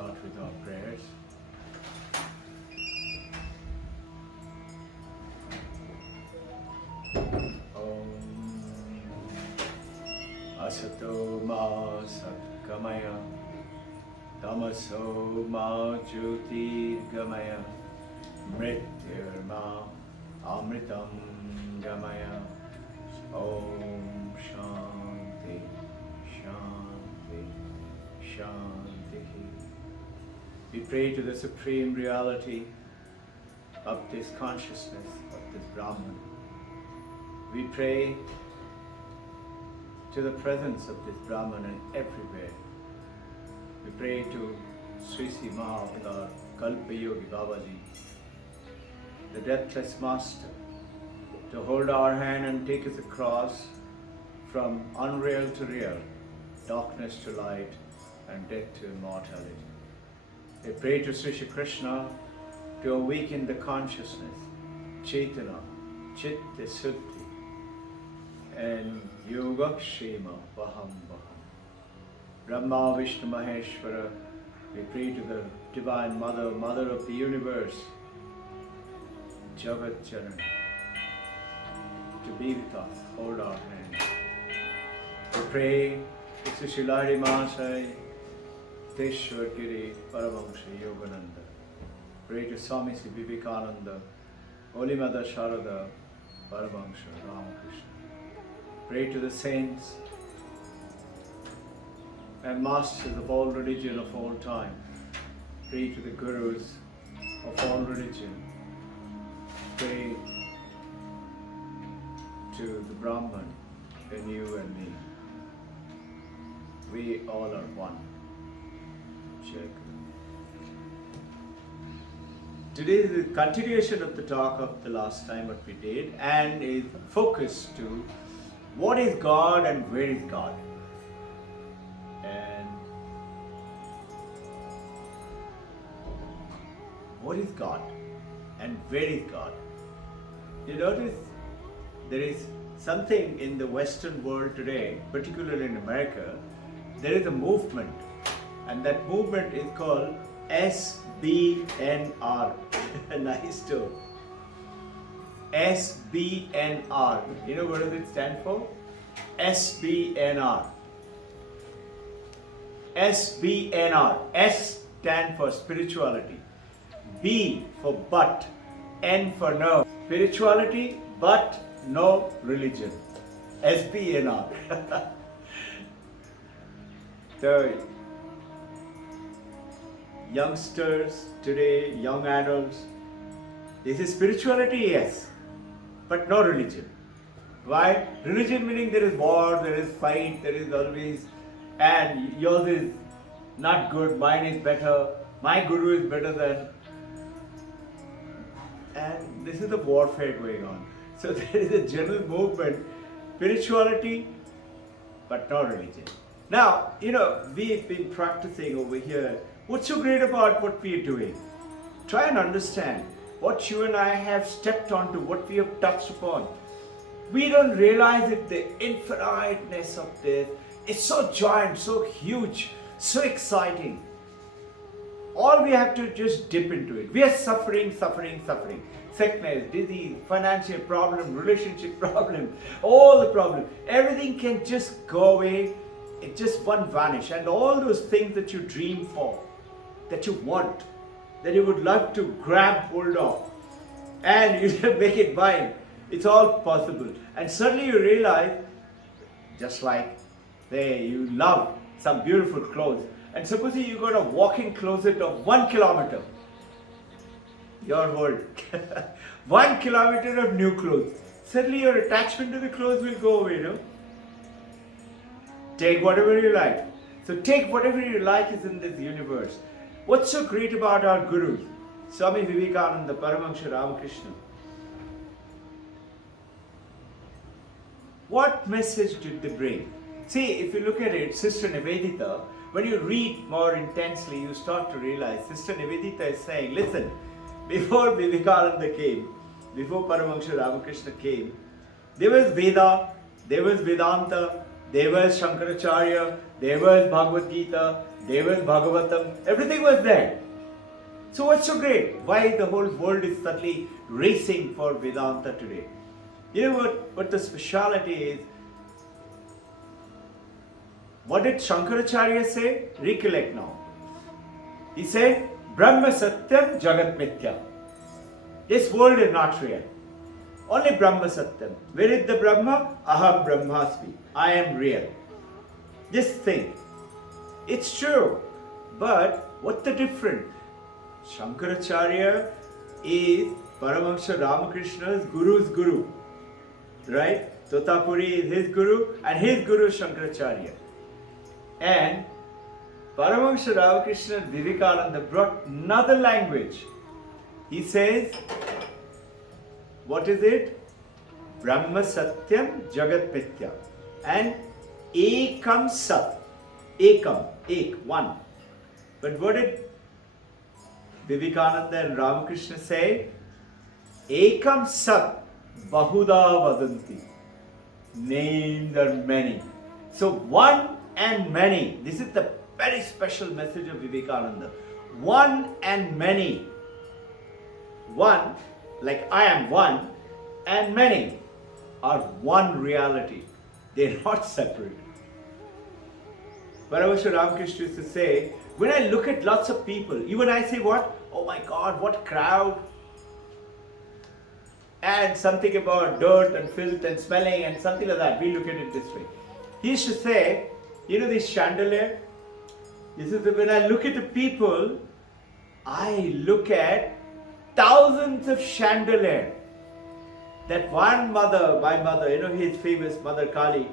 start with our prayers. Asato ma satgamaya, tamaso ma jyotirgamaya, mrityurma amritam gamaya. Om Shanti, Shanti, Shanti. We pray to the supreme reality of this consciousness, of this Brahman. We pray to the presence of this Brahman everywhere. We pray to Sri Sri Mahavatar, Kalpa Yogi Babaji, the Deathless Master, to hold our hand and take us across from unreal to real, darkness to light, and death to immortality. We pray to Sri Krishna to awaken the consciousness, Chaitana, Chitta Suddhi, and Yogakshema Vaham Vaham. Brahma, Vishnu, Maheshwara, we pray to the Divine Mother, Mother of the Universe, Jagat Janani, to be with us, hold our hand. We pray to Sri Shilari Mahasaya, Teshwar Giri, Paramahamsa Yogananda. Pray to Swami Sri Vivekananda, Holy Mother Sharada, Paramahamsa Ramakrishna. Pray to the saints and masters of all religion of all time. Pray to the gurus of all religion. Pray to the Brahman in you and me. We all are one. Check. Today is the continuation of the talk of the last time what we did, and is focused to what is God and where is God. And what is God and where is God? You notice there is something in the Western world today, particularly in America, there is a movement, and that movement is called SBNR. Nice too. SBNR. You know what does it stand for? SBNR. SBNR. S stand for spirituality. B for but. N for no. Spirituality, but no religion. SBNR. The youngsters today, young adults, this is spirituality, yes, but no religion. Why? Religion meaning there is war, there is fight, there is always, and yours is not good, mine is better, my guru is better than, and this is the warfare going on. So there is a general movement, spirituality, but no religion. Now, we've been practicing over here. What's so great about what we are doing? Try and understand what you and I have stepped onto, what we have touched upon. We don't realize it, the infiniteness of this. It's so giant, so huge, so exciting. All we have to just dip into it. We are suffering. Sickness, disease, financial problem, relationship problem, all the problems. Everything can just go away. It just one vanish. And all those things that you dream for, that you want, that you would love to grab hold of, and you make it mine. It's all possible. And suddenly you realize, just like, say, you love some beautiful clothes, and suppose you got a walk-in closet of 1 kilometer. Your world. 1 kilometer of new clothes. Suddenly your attachment to the clothes will go away, Take whatever you like. So take whatever you like is in this universe. What's so great about our gurus? Swami Vivekananda, Paramahamsa Ramakrishna. What message did they bring? See, if you look at it, Sister Nivedita, when you read more intensely, you start to realize Sister Nivedita is saying, listen, before Vivekananda came, before Paramahamsa Ramakrishna came, there was Veda, there was Vedanta, there was Shankaracharya, there was Bhagavad Gita, Devan Bhagavatam, everything was there. So what's so great? Why the whole world is suddenly racing for Vedanta today? You know what the speciality is? What did Shankaracharya say? Recollect now. He said, Brahma Satyam Jagat Mithya. This world is not real. Only Brahma Satyam. Where is the Brahma? Aham Brahmasmi. I am real. This thing. It's true. But what's the difference? Shankaracharya is Paramahansa Ramakrishna's Guru's Guru. Right? Totapuri is his Guru and his Guru is Shankaracharya. And Paramahansa Ramakrishna Vivekananda brought another language. He says, what is it? Brahma Satyam Jagat Mithya. And Ekam Sat. Ekam, Ek, one. But what did Vivekananda and Ramakrishna say? Ekam Sat Bahuda Vadanti. Names are many. So one and many. This is the very special message of Vivekananda. One and many. One, like I am one, and many are one reality. They are not separate. Paramahansa Ramakrishna used to say, when I look at lots of people, even I say what? Oh my God, what crowd. And something about dirt and filth and smelling and something like that. We look at it this way. He used to say, you know this chandelier? He says that when I look at the people, I look at thousands of chandelier. That one mother, my mother, you know his famous Mother Kali,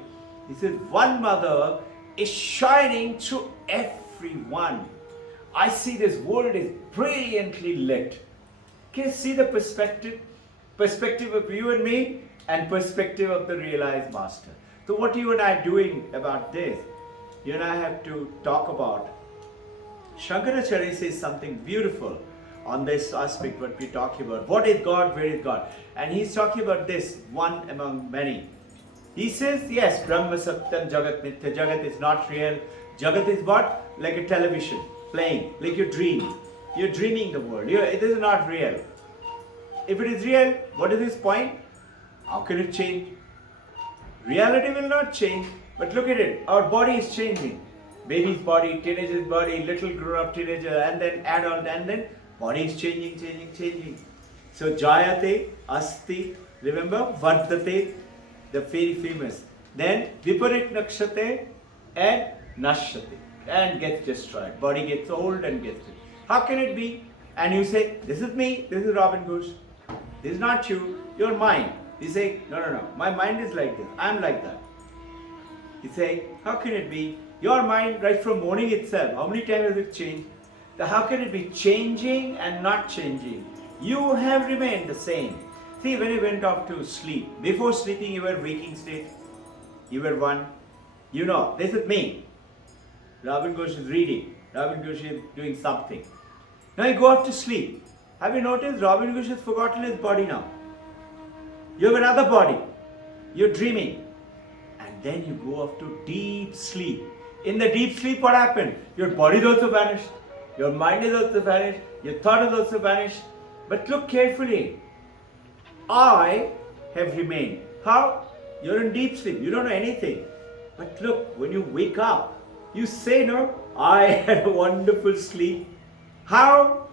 he says one mother is shining through everyone. I see this world is brilliantly lit. Can you see the perspective? Perspective of you and me and perspective of the realized master. So what you and I are doing about this? You and I have to talk about. Shankaracharya says something beautiful on this aspect what we're talking about. What is God? Where is God? And he's talking about this, one among many. He says, yes, Brahma Satyam Jagat Mithya. Jagat is not real. Jagat is what? Like a television playing, like your dream. You're dreaming the world. It is not real. If it is real, what is his point? How can it change? Reality will not change. But look at it. Our body is changing. Baby's body, teenager's body, little grown-up teenager, and then adult, and then body is changing. So Jayate, Asti, remember? Vardate, the very famous. Then Viparit Nakshate and Nashate, and gets destroyed. Body gets old and gets destroyed. How can it be? And you say, this is me, this is Robbin Ghosh. This is not you, your mind. You say, no, my mind is like this, I'm like that. You say, how can it be? Your mind, right from morning itself, how many times has it changed? How can it be changing and not changing? You have remained the same. See, when you went off to sleep, before sleeping you were waking state. You were one. You know, this is me. Robbin Ghosh is reading. Robbin Ghosh is doing something. Now you go off to sleep. Have you noticed Robbin Ghosh has forgotten his body now? You have another body. You're dreaming. And then you go off to deep sleep. In the deep sleep, what happened? Your body is also vanished. Your mind is also vanished. Your thought is also vanished. But look carefully. I have remained. How? You're in deep sleep. You don't know anything. But look, when you wake up, you say, no, I had a wonderful sleep. How?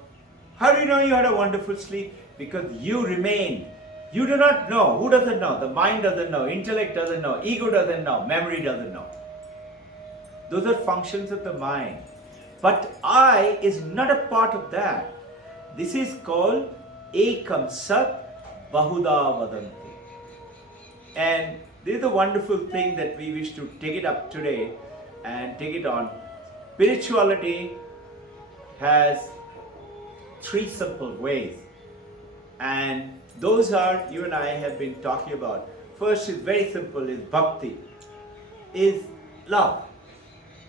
How do you know you had a wonderful sleep? Because you remain. You do not know. Who doesn't know? The mind doesn't know. Intellect doesn't know. Ego doesn't know. Memory doesn't know. Those are functions of the mind. But I is not a part of that. This is called Ekam Sat Bahuda Vadanti. And this is the wonderful thing that we wish to take it up today and take it on. Spirituality has three simple ways. And those are, you and I have been talking about. First is very simple, is bhakti, is love,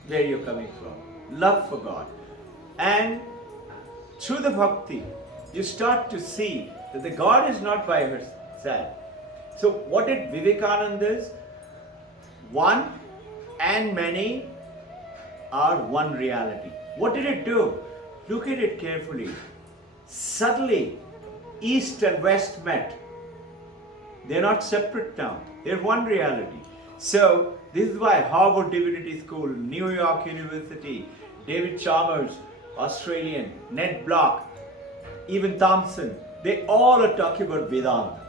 where you're coming from, love for God. And through the bhakti, you start to see that the God is not by her side. So what did Vivekananda's one and many are one reality. What did it do? Look at it carefully. Suddenly, East and West met. They're not separate now. They're one reality. So, this is why Harvard Divinity School, New York University, David Chalmers, Australian, Ned Block, even Thompson, they all are talking about Vedanta.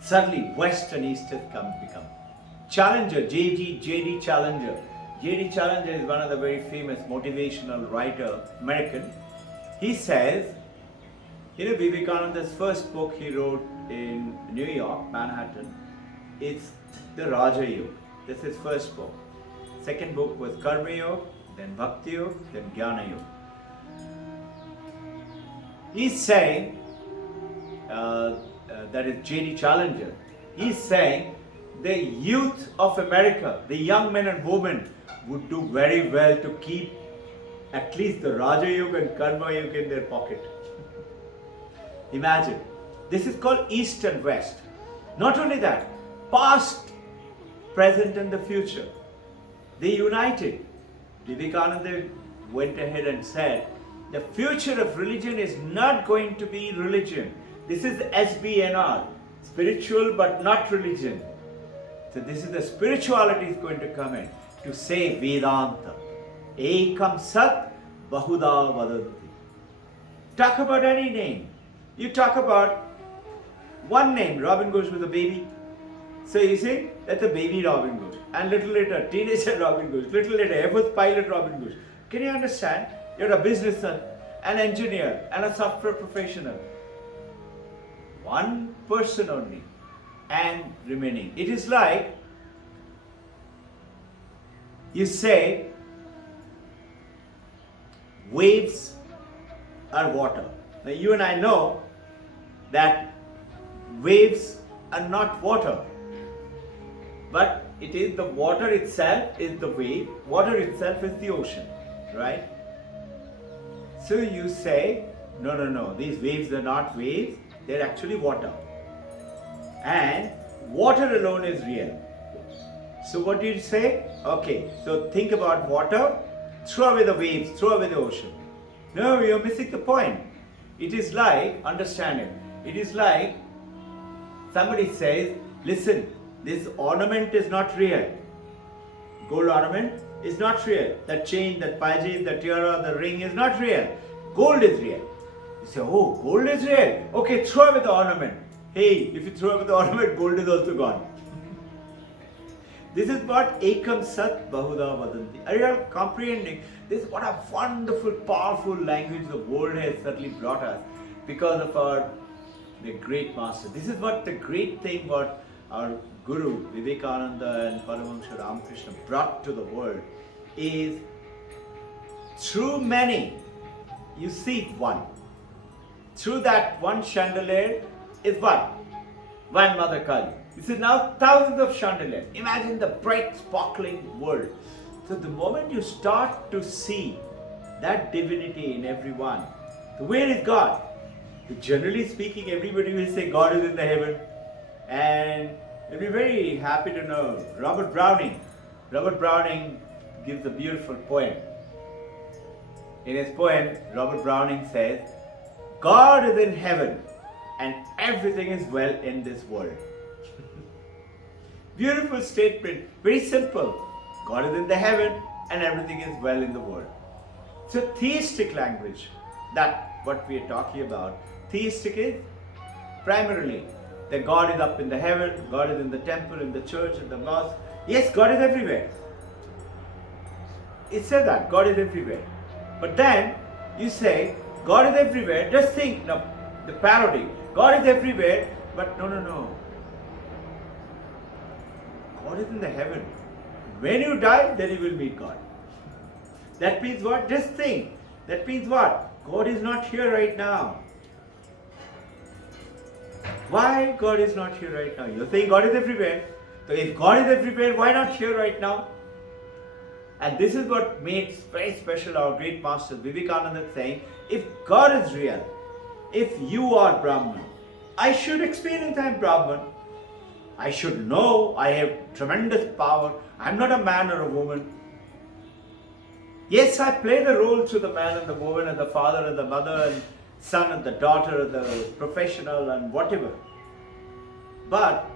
Suddenly, West and East has become. Challenger, J.D. Challenger. J.D. Challenger is one of the very famous motivational writer, American. He says, Vivekananda's first book he wrote in New York, Manhattan, it's the Raja Yoga. This is his first book. Second book was Karma Yoga, then Bhakti Yoga, then Jnana Yoga. He's saying, that is J.D. Challenger, he's saying the youth of America, the young men and women would do very well to keep at least the Raja Yoga and Karma Yoga in their pocket. Imagine, this is called East and West. Not only that, past, present and the future, they united. Vivekananda went ahead and said, the future of religion is not going to be religion. This is SBNR, spiritual but not religion. So this is the spirituality is going to come in to say Vedanta. Ekam Sat Bahuda Vadanti. Talk about any name. You talk about one name, Robbin Ghosh was a baby. So you say, that's a baby Robbin Ghosh. And little later, teenager Robbin Ghosh. Little later, Air Force pilot Robbin Ghosh. Can you understand? You're a businessman, an engineer, and a software professional. One person only, and remaining. It is like you say, waves are water. Now you and I know that waves are not water, but it is the water itself is the wave, water itself is the ocean, right? So you say, no, these waves are not waves, they're actually water. And water alone is real. So what do you say? Okay, so think about water, throw away the waves, throw away the ocean. No, you're missing the point. It is like, understand it, it is like somebody says, listen, this ornament is not real. Gold ornament is not real. That chain, that pajet, the tiara, the ring is not real. Gold is real. You say, oh, gold is real. Okay, throw away the ornament. Hey, if you throw away the ornament, gold is also gone. This is what Ekam Sat Bahuda Vadanti. Are you comprehending? This is what a wonderful, powerful language the world has certainly brought us because of the great master. This is what the great thing what our Guru Vivekananda and Paramahamsa Ramakrishna brought to the world is through many, you see one. Through that one chandelier is what? One Mother Kali. This is now thousands of chandeliers. Imagine the bright, sparkling world. So the moment you start to see that divinity in everyone, so where is God? Generally speaking, everybody will say God is in the heaven. And you'll be very happy to know Robert Browning. Robert Browning gives a beautiful poem. In his poem, Robert Browning says, God is in heaven and everything is well in this world. Beautiful statement, very simple. God is in the heaven and everything is well in the world. So theistic language, that what we are talking about. Theistic is primarily that God is up in the heaven, God is in the temple, in the church, in the mosque. Yes, God is everywhere. It says that, God is everywhere. But then you say, God is everywhere, just think, now the parody, God is everywhere, but no. God is in the heaven. When you die, then you will meet God. That means what? Just think. That means what? God is not here right now. Why God is not here right now? You're saying God is everywhere. So if God is everywhere, why not here right now? And this is what made very special our great master Vivekananda saying, if God is real, if you are Brahman, I should experience I am Brahman. I should know I have tremendous power. I'm not a man or a woman. Yes, I play the role to the man and the woman and the father and the mother and son and the daughter and the professional and whatever. But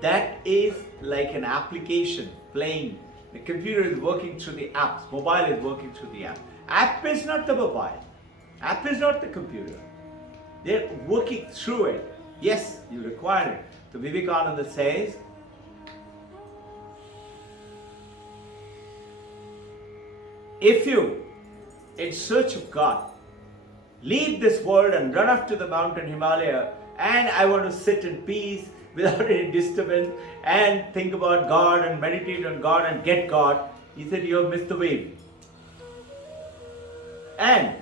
that is like an application playing. The computer is working through the apps. Mobile is working through the app. App is not the mobile. App is not the computer. They're working through it. Yes, you require it. So Vivekananda says, if you, in search of God, leave this world and run up to the mountain Himalaya, and I want to sit in peace without any disturbance and think about God and meditate on God and get God, he said, you have missed the wave. And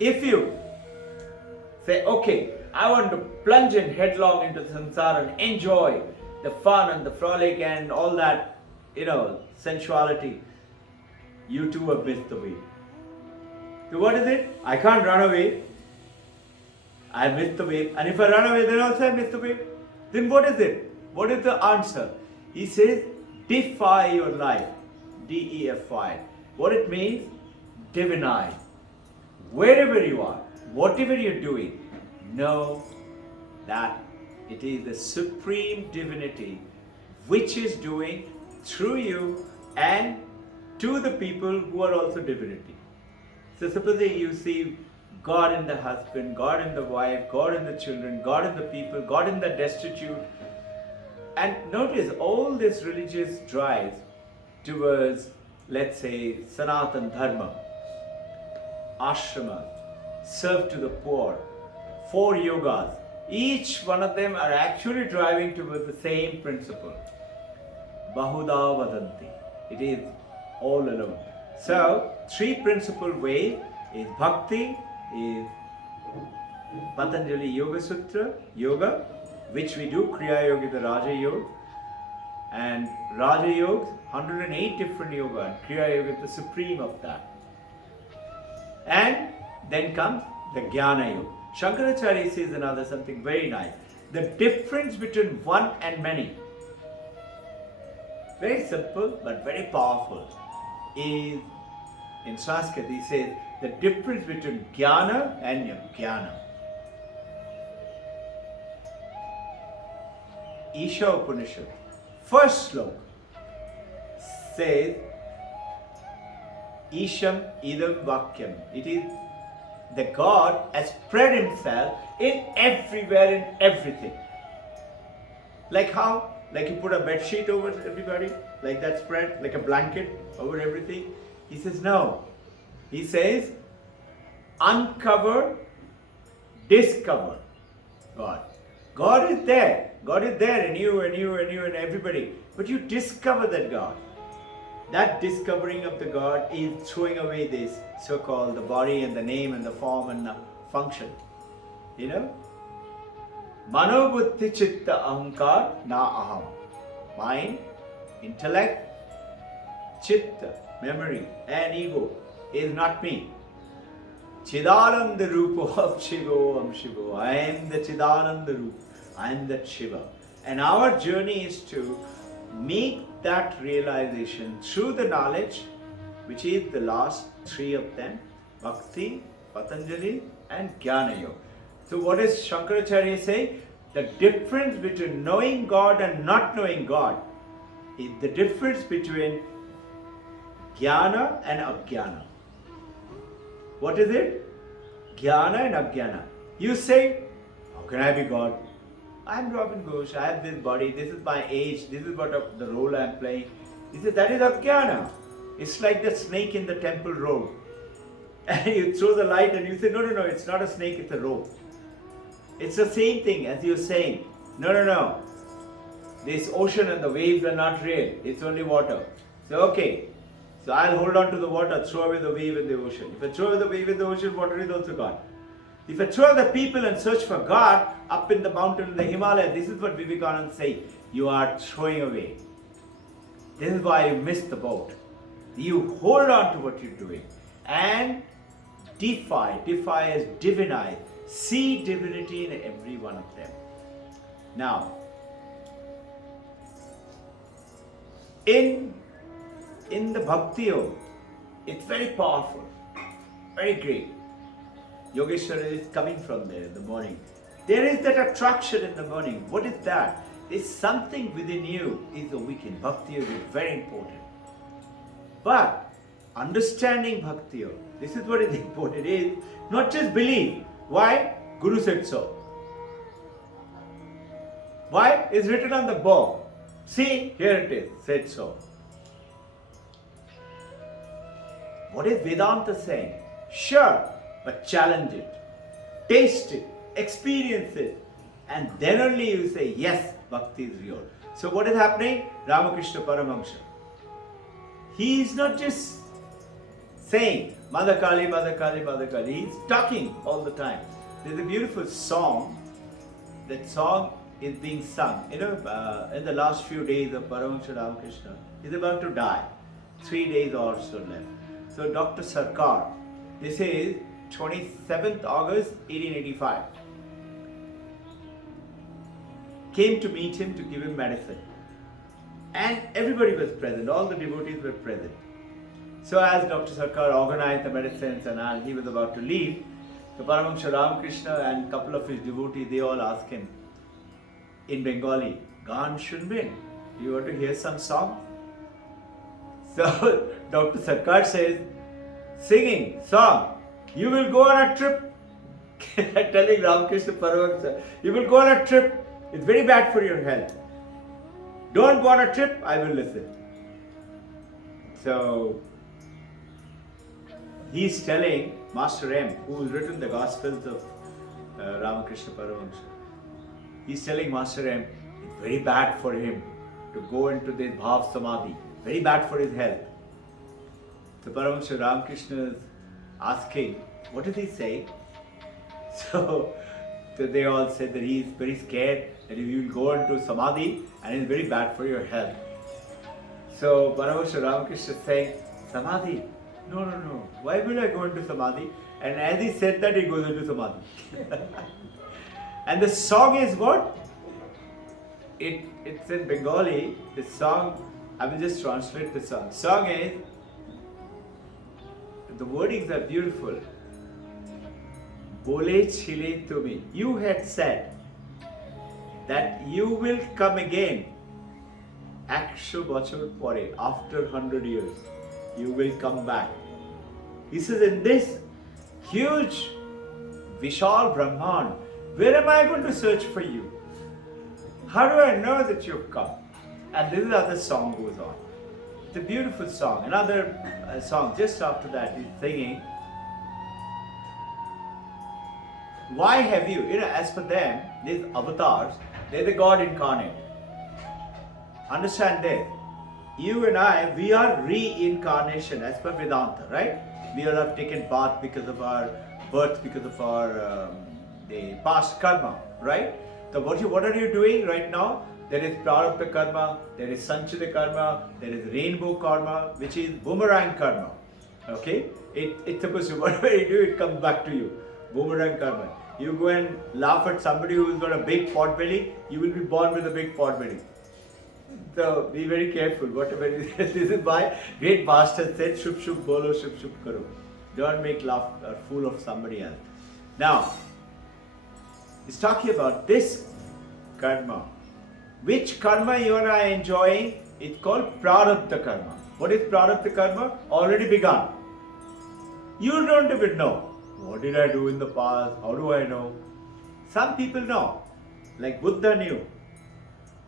if you say, okay, I want to plunge in headlong into the samsara and enjoy the fun and the frolic and all that, sensuality, you too have missed the way. So what is it? I can't run away. I missed the way. And if I run away, then also I missed the way. Then what is it? What is the answer? He says, defy your life. D-E-F-Y. What it means? Divine. Wherever you are, whatever you're doing, know that it is the supreme divinity which is doing through you and to the people who are also divinity. So supposing you see God in the husband, God in the wife, God in the children, God in the people, God in the destitute. And notice all this religious drive towards, let's say, Sanatan Dharma, ashrama, serve to the poor, 4 yogas. Each one of them are actually driving towards the same principle. Bahuda vadanti. It is all alone. So, 3 principal way is bhakti, is Patanjali Yoga Sutra, yoga, which we do, Kriya Yoga, the Raja Yoga, and Raja Yoga, 108 different yoga, and Kriya Yoga is the supreme of that. And then comes the Jnana Yoga. Shankaracharya says another something very nice. The difference between one and many, very simple but very powerful, is in Sanskrit he says the difference between Jnana and Jnana. Isha Upanishad, first sloka says Isham idam vakyam. It is the God has spread himself in everywhere, in everything. Like how? Like you put a bed sheet over everybody, like that spread, like a blanket over everything. He says no. He says uncover, discover God. God is there. God is there in you and you and you and everybody. But you discover that God. That discovering of the God is throwing away this so-called the body and the name and the form and the function. Mano buddhi chitta ahankar na aham. Mind, intellect, chitta, memory and ego is not me. Chidananda Rupa of Shivo Am Shivo. I am the Chidananda Rupa. I am that Shiva. And our journey is to make that realization through the knowledge, which is the last 3 of them, Bhakti, Patanjali and Jnana Yoga. So what is Shankaracharya saying? The difference between knowing God and not knowing God is the difference between Jnana and Ajnana. What is it? Jnana and Ajnana. You say, how can I be God? I am Robbin Ghosh, I have this body, this is my age, this is what the role I am playing. He says, that is Ajnana. It's like the snake in the temple robe. And you throw the light and you say, no, it's not a snake, it's a rope. It's the same thing as you're saying, no. This ocean and the waves are not real, it's only water. So okay, so I'll hold on to the water, throw away the wave in the ocean. If I throw away the wave in the ocean, water is also gone. If I throw the people and search for God up in the mountain in the Himalaya, this is what Vivekananda says, you are throwing away. This is why you miss the boat. You hold on to what you're doing and defy as divinize, see divinity in every one of them. Now, in the Bhakti Yoga, It's very powerful, very great. Yogeshwara is coming from there in the morning. There is that attraction in the morning. What is that? There's something within you is awakened. Bhakti is very important. But understanding Bhakti, this is what is important. It is not just believe. Why? Guru said so. Why? It's written on the book. See, here it is, said so. What is Vedanta saying? Sure, but challenge it, taste it, experience it, and then only you say, yes, Bhakti is real. So what is happening? Ramakrishna Paramahamsa. He is not just saying, Mother Kali, Mother Kali, Mother Kali. He is talking all the time. There's a beautiful song. That song is being sung. In the last few days of Paramahamsa Ramakrishna, he's about to die. 3 days or so left. So Dr. Sarkar, this is 27th August 1885, came to meet him to give him medicine. And everybody was present, all the devotees were present. So as Dr. Sarkar organized the medicines and he was about to leave, the Paramahamsa Ramakrishna and a couple of his devotees, they all asked him in Bengali, Gaan shunben, you want to hear some song? So Dr. Sarkar says, singing, song, you will go on a trip. Telling Ramakrishna Paramahamsa, you will go on a trip. It's very bad for your health. Don't go on a trip, I will listen. So he's telling Master M, who's written the Gospels of Ramakrishna Paramahamsa, he's telling Master M, it's very bad for him to go into this Bhav Samadhi, very bad for his health. So Paramahamsa Ramakrishna is asking, what does he say? So they all said that he is very scared that you will go into Samadhi and it's very bad for your health. So Paramahamsa Ramakrishna is saying, Samadhi? No. Why will I go into Samadhi? And as he said that, he goes into Samadhi. And the song is what? It's in Bengali. The song, I will just translate the song. Song is, the wordings are beautiful. Bole chile tumi. You had said that you will come again. 100 বছর পরে, after 100 years, you will come back. He says, in this huge Vishal Brahman, where am I going to search for you? How do I know that you've come? And this is how the song goes on. It's a beautiful song. Another song just after that is singing, why have you, as for them, these avatars, they're the God incarnate. Understand this. You and I, we are reincarnation as per Vedanta, right? We all have taken birth because of our birth, because of our the past karma, right? So what are you doing right now? There is prarabdha karma, there is sanchita karma, there is rainbow karma, which is boomerang karma. Okay? It's supposed to, whatever you do, it comes back to you. Boomerang karma. You go and laugh at somebody who's got a big pot belly, you will be born with a big pot belly. So be very careful, whatever it is. This is why great master said, Shub Shub Bolo, Shub Shub Karo. Don't make laugh or fool of somebody else. Now, he's talking about this karma. Which karma you and I are enjoying? It's called prarabdha karma. What is prarabdha karma? Already begun. You don't even know. What did I do in the past? How do I know? Some people know. Like Buddha knew.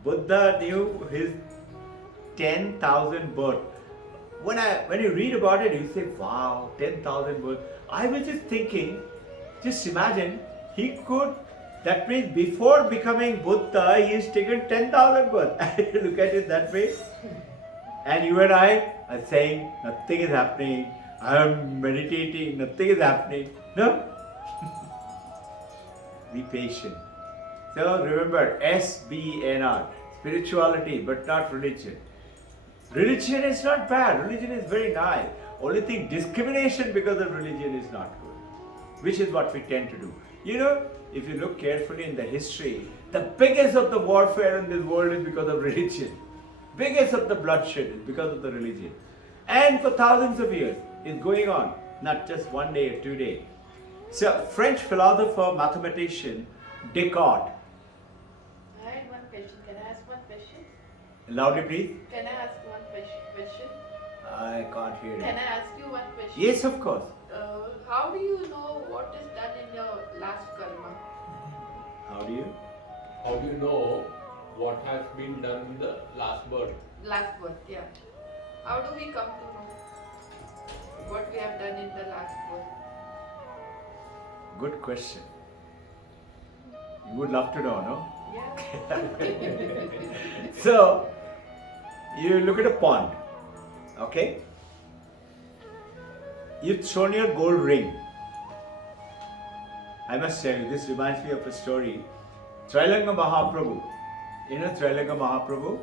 Buddha knew his 10,000 births. When you read about it, you say, wow, 10,000 births. I was just thinking, just imagine, he could, that means before becoming Buddha, he has taken 10,000 births. Look at it that way. And you and I are saying, nothing is happening. I am meditating, nothing is happening. No? Be patient. So remember, SBNR, spirituality but not religion. Religion is not bad, religion is very nice. Only thing, discrimination because of religion is not good. Which is what we tend to do. You know, if you look carefully in the history, the biggest of the warfare in this world is because of religion. Biggest of the bloodshed is because of the religion. And for thousands of years, is going on, not just one day or 2 days. So, French philosopher, mathematician Descartes. I had one question. Can I ask one question? Loudly, please. Can I ask one question? I can't hear you. Can I ask you one question? Yes, of course. How do you know what is done in your last karma? How do you? How do you know what has been done in the last birth? Last birth, yeah. How do we come to know what we have done in the last birth? Good question. You would love to know, no? Yeah. So, you look at a pond, okay? You've thrown your gold ring. I must tell you, this reminds me of a story. Trailanga Mahaprabhu. You know Trailanga Mahaprabhu?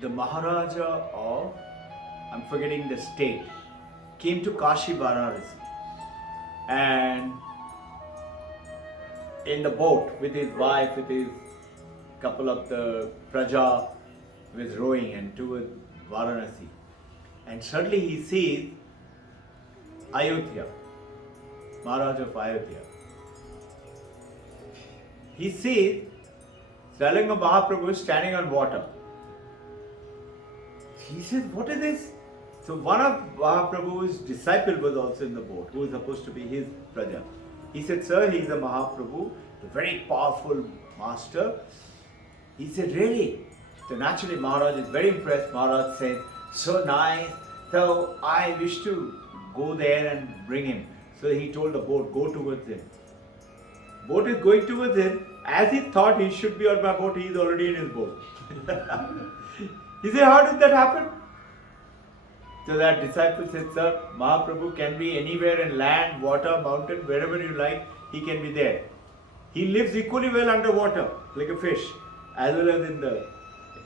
The Maharaja of, I'm forgetting the state, came to Kashi Varanasi, and in the boat with his wife, with his couple of the Praja, was rowing and towards Varanasi. And suddenly he sees Ayodhya, Maharaj of Ayodhya. He sees Trailanga Mahaprabhu standing on water. He says, what is this? So one of Mahaprabhu's disciple was also in the boat, who was supposed to be his brother. He said, sir, he is a Mahaprabhu, a very powerful master. He said, really? So naturally Maharaj is very impressed. Maharaj says, so nice. So I wish to go there and bring him. So he told the boat, go towards him. Boat is going towards him. As he thought he should be on my boat, he is already in his boat. He said, how did that happen? So that disciple said, sir, Mahaprabhu can be anywhere in land, water, mountain, wherever you like, he can be there. He lives equally well underwater, like a fish, as well as in the...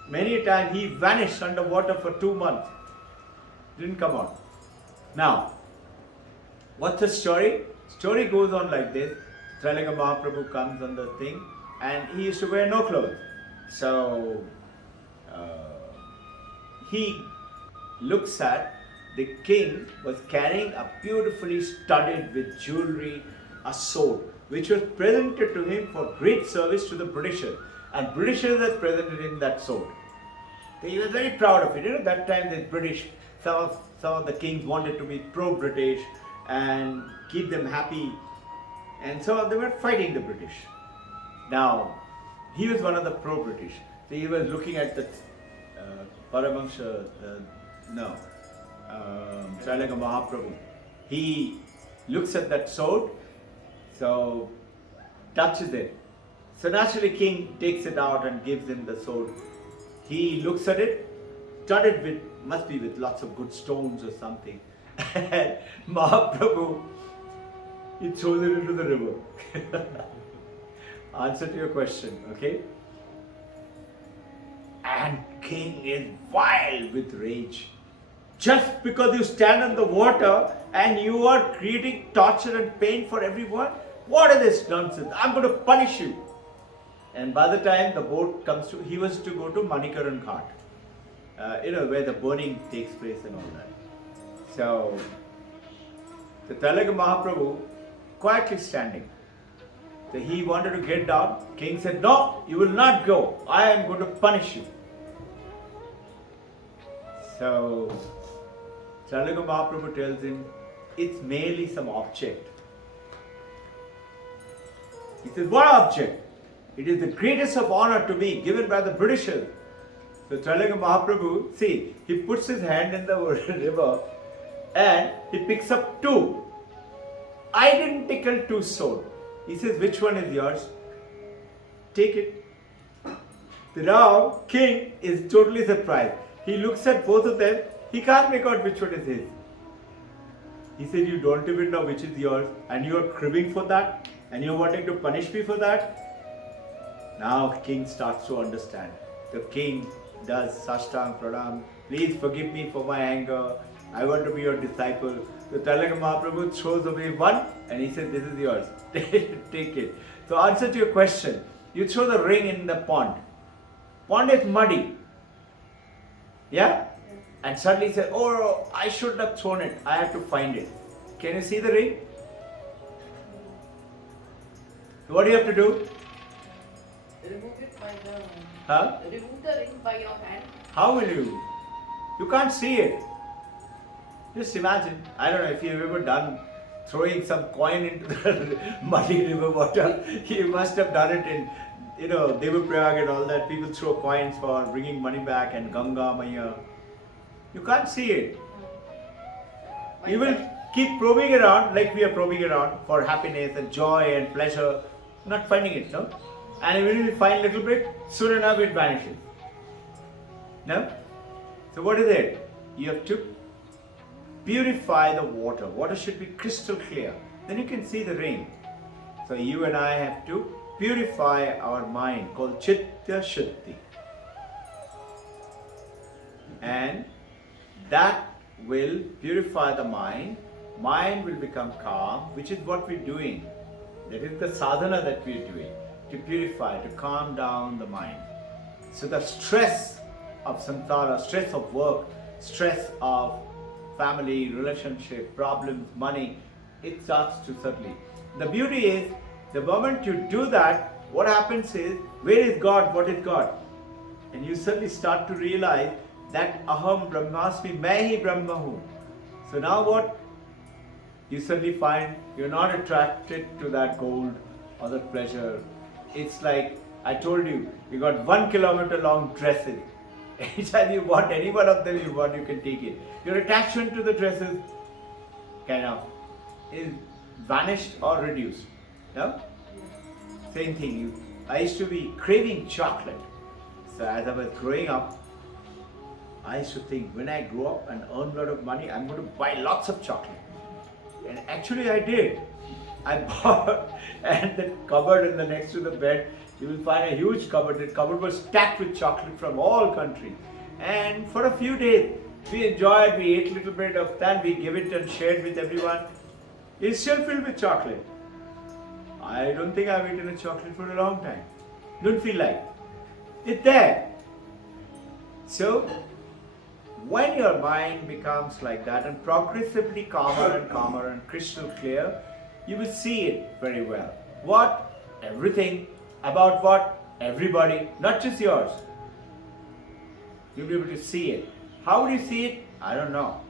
Many times he vanished underwater for 2 months. Didn't come out. Now, what's the story? Story goes on like this. Trailanga Mahaprabhu comes on the thing, and he used to wear no clothes. So, he looks at the king was carrying a beautifully studded with jewelry, a sword, which was presented to him for great service to the Britishers. And Britishers had presented him that sword. So he was very proud of it. You know, that time the British, some of the kings wanted to be pro-British and keep them happy. And so they were fighting the British. Now, he was one of the pro-British. So he was looking at the Paramahamsa, Trailanga Mahaprabhu. He looks at that sword, so touches it. So naturally king takes it out and gives him the sword. He looks at it, studded with, must be with lots of good stones or something. And Mahaprabhu, he throws it into the river. Answer to your question, okay? And king is wild with rage. Just because you stand on the water and you are creating torture and pain for everyone? What is this nonsense? I'm going to punish you. And by the time the boat comes to, he was to go to Manikaran Ghat, where the burning takes place and all that. So, the Trailanga Mahaprabhu quietly standing. So he wanted to get down. King said, no, you will not go. I am going to punish you. So, Trailanga Mahaprabhu tells him, it's merely some object. He says, what object? It is the greatest of honor to me, given by the Britishers. So Trailanga Mahaprabhu, see, he puts his hand in the river and he picks up 2 identical 2 swords. He says, which one is yours? Take it. The Ram, king, is totally surprised. He looks at both of them. He can't make out which one is his. He said, you don't even know which is yours, and you are cribbing for that, and you are wanting to punish me for that. Now king starts to understand. The king does Sashtang Pranam. Please forgive me for my anger. I want to be your disciple. So Trailanga Mahaprabhu throws away one and he said, this is yours. Take it. So answer to your question. You throw the ring in the pond. Pond is muddy. Yeah? And suddenly say, oh, I shouldn't have thrown it. I have to find it. Can you see the ring? What do you have to do? Remove it by the. Huh? Remove the ring by your hand. How will you? You can't see it. Just imagine. I don't know if you've ever done throwing some coin into the muddy river water. You must have done it in, Devaprayag and all that. People throw coins for bringing money back and Ganga Maya. You can't see it. You will keep probing around like we are probing around for happiness and joy and pleasure, not finding it, no? And even if you find a little bit, soon enough it vanishes. No? So what is it? You have to purify the water. Water should be crystal clear. Then you can see the ring. So you and I have to purify our mind, called Chitta Shuddhi. And that will purify the mind. Mind will become calm, which is what we're doing. That is the sadhana that we're doing, to purify, to calm down the mind. So the stress of samsara, stress of work, stress of family, relationship, problems, money, it starts to subtly. The beauty is, the moment you do that, what happens is, where is God, what is God? And you suddenly start to realize that aham brahmasmi, main hi brahma hu. So now what? You suddenly find you're not attracted to that gold or that pleasure. It's like, I told you, you got 1 kilometer long dresses. Anytime you want any one of them you want, you can take it. Your attachment to the dresses kind of is vanished or reduced. No? Same thing. I used to be craving chocolate. So as I was growing up, I used to think, when I grow up and earn a lot of money, I'm going to buy lots of chocolate. And actually I did. I bought, and the cupboard in the next to the bed, you will find a huge cupboard. The cupboard was stacked with chocolate from all countries. And for a few days, we enjoyed, we ate a little bit of that, we gave it and shared with everyone. It's still filled with chocolate. I don't think I've eaten a chocolate for a long time. Don't feel like. It's there. So, when your mind becomes like that and progressively calmer and crystal clear, you will see it very well. What? Everything. About what? Everybody. Not just yours. You'll be able to see it. How will you see it? I don't know.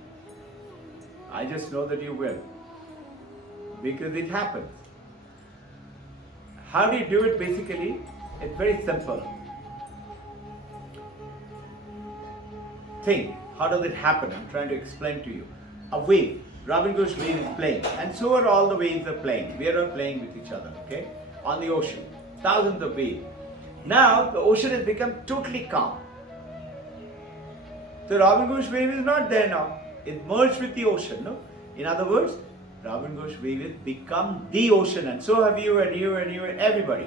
I just know that you will. Because it happens. How do you do it basically? It's very simple. Think. How does it happen? I'm trying to explain to you. A wave. Robbin Ghosh wave is playing. And so are all the waves are playing. We are all playing with each other. Okay? On the ocean. Thousands of waves. Now the ocean has become totally calm. The Robbin Ghosh wave is not there now. It merged with the ocean. No? In other words, Robbin Ghosh wave has become the ocean, and so have you and you and you and everybody.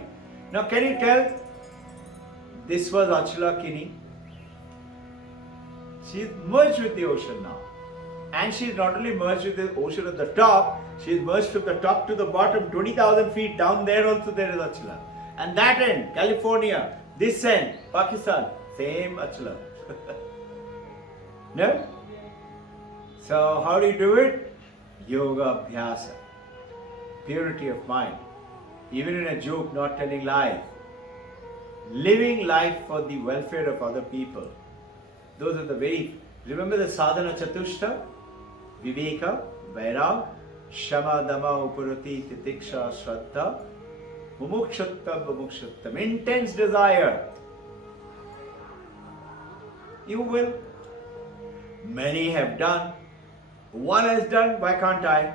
Now can you tell? This was Achula Kini. She is merged with the ocean now. And she is not only merged with the ocean at the top, she is merged from the top to the bottom, 20,000 feet down there also there is Achula. And that end, California, this end, Pakistan, same Achula. No? So how do you do it? Yoga Abhyasa. Purity of mind. Even in a joke, not telling lies. Living life for the welfare of other people. Those are the very, remember the sadhana chatushta? Viveka, Vairag, Shama, Dama, Upurati, Titiksha, Shraddha, Mumukshuttam, intense desire. You will. Many have done. One has done, why can't I?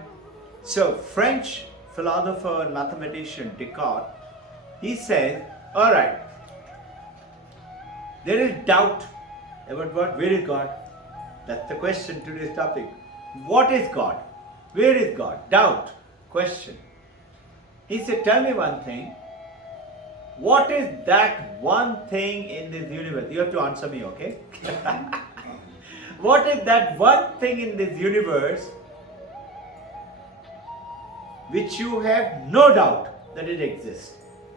So, French philosopher and mathematician Descartes, he says, alright, there is doubt about what? Where is God? That's the question, today's topic. What is God? Where is God? Doubt. Question. He said, tell me one thing. What is that one thing in this universe? You have to answer me, okay? What is that one thing in this universe which you have no doubt that it exists?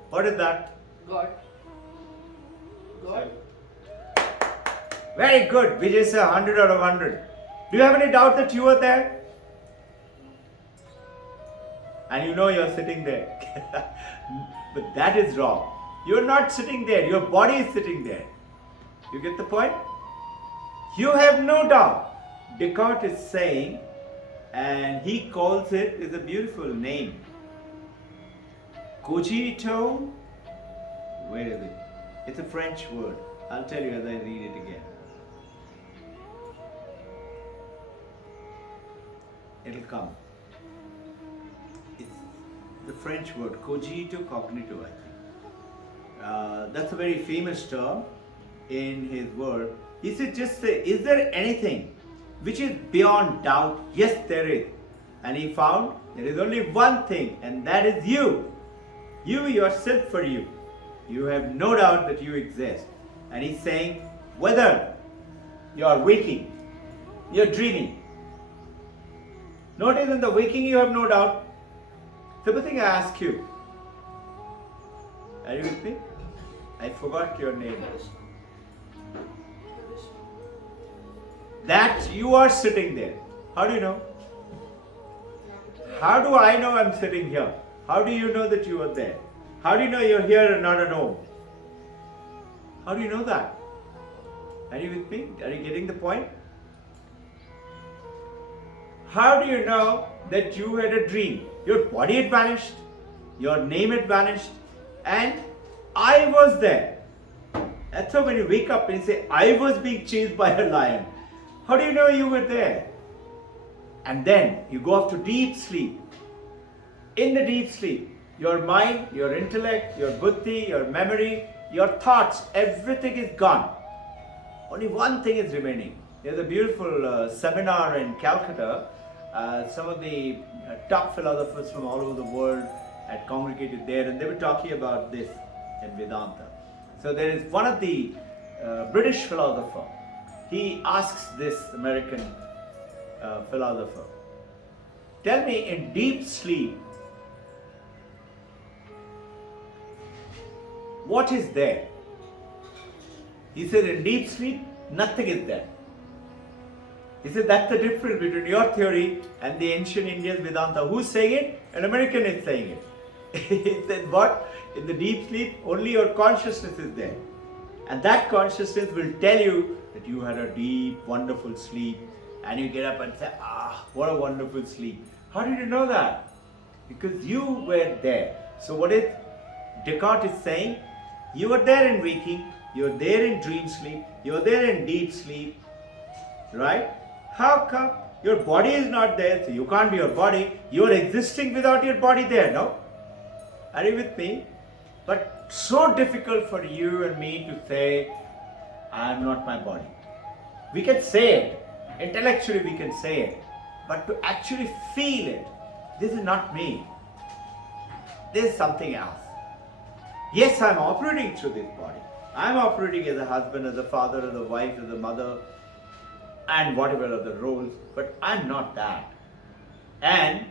What is that? God. God. Very good. Vijay says 100 out of 100. Do you have any doubt that you were there? And you know you're sitting there. But that is wrong. You're not sitting there. Your body is sitting there. You get the point? You have no doubt. Descartes is saying, and he calls it, is a beautiful name. Cogito. Where is it? It's a French word. I'll tell you as I read it again. It'll come. It's the French word, cogito cognito, I think. That's a very famous term in his word. He said, just say, is there anything which is beyond doubt? Yes, there is. And he found there is only one thing, and that is you. You yourself for you. You have no doubt that you exist. And he's saying, whether you are waking, you're dreaming. Notice in the waking you have no doubt. Supposing I ask you, are you with me? I forgot your name. That you are sitting there. How do you know? How do I know I'm sitting here? How do you know that you are there? How do you know you're here and not at home? How do you know that? Are you with me? Are you getting the point? How do you know that you had a dream? Your body had vanished, your name had vanished, and I was there. That's how when you wake up and you say, I was being chased by a lion. How do you know you were there? And then you go off to deep sleep. In the deep sleep, your mind, your intellect, your buddhi, your memory, your thoughts, everything is gone. Only one thing is remaining. There's a beautiful seminar in Calcutta. Some of the top philosophers from all over the world had congregated there, and they were talking about this in Vedanta. So there is one of the British philosopher. He asks this American philosopher, tell me, in deep sleep, what is there? He said, in deep sleep, nothing is there. He said, that's the difference between your theory and the ancient Indian Vedanta. Who's saying it? An American is saying it. He said, what? In the deep sleep, only your consciousness is there. And that consciousness will tell you that you had a deep, wonderful sleep. And you get up and say, what a wonderful sleep. How did you know that? Because you were there. So what is Descartes is saying? You were there in waking, you were there in dream sleep, you were there in deep sleep. Right? How come? Your body is not there, so you can't be your body. You are existing without your body there, no? Are you with me? But so difficult for you and me to say, I am not my body. We can say it. Intellectually we can say it. But to actually feel it, this is not me. This is something else. Yes, I am operating through this body. I am operating as a husband, as a father, as a wife, as a mother, and whatever other roles, but I am not that. And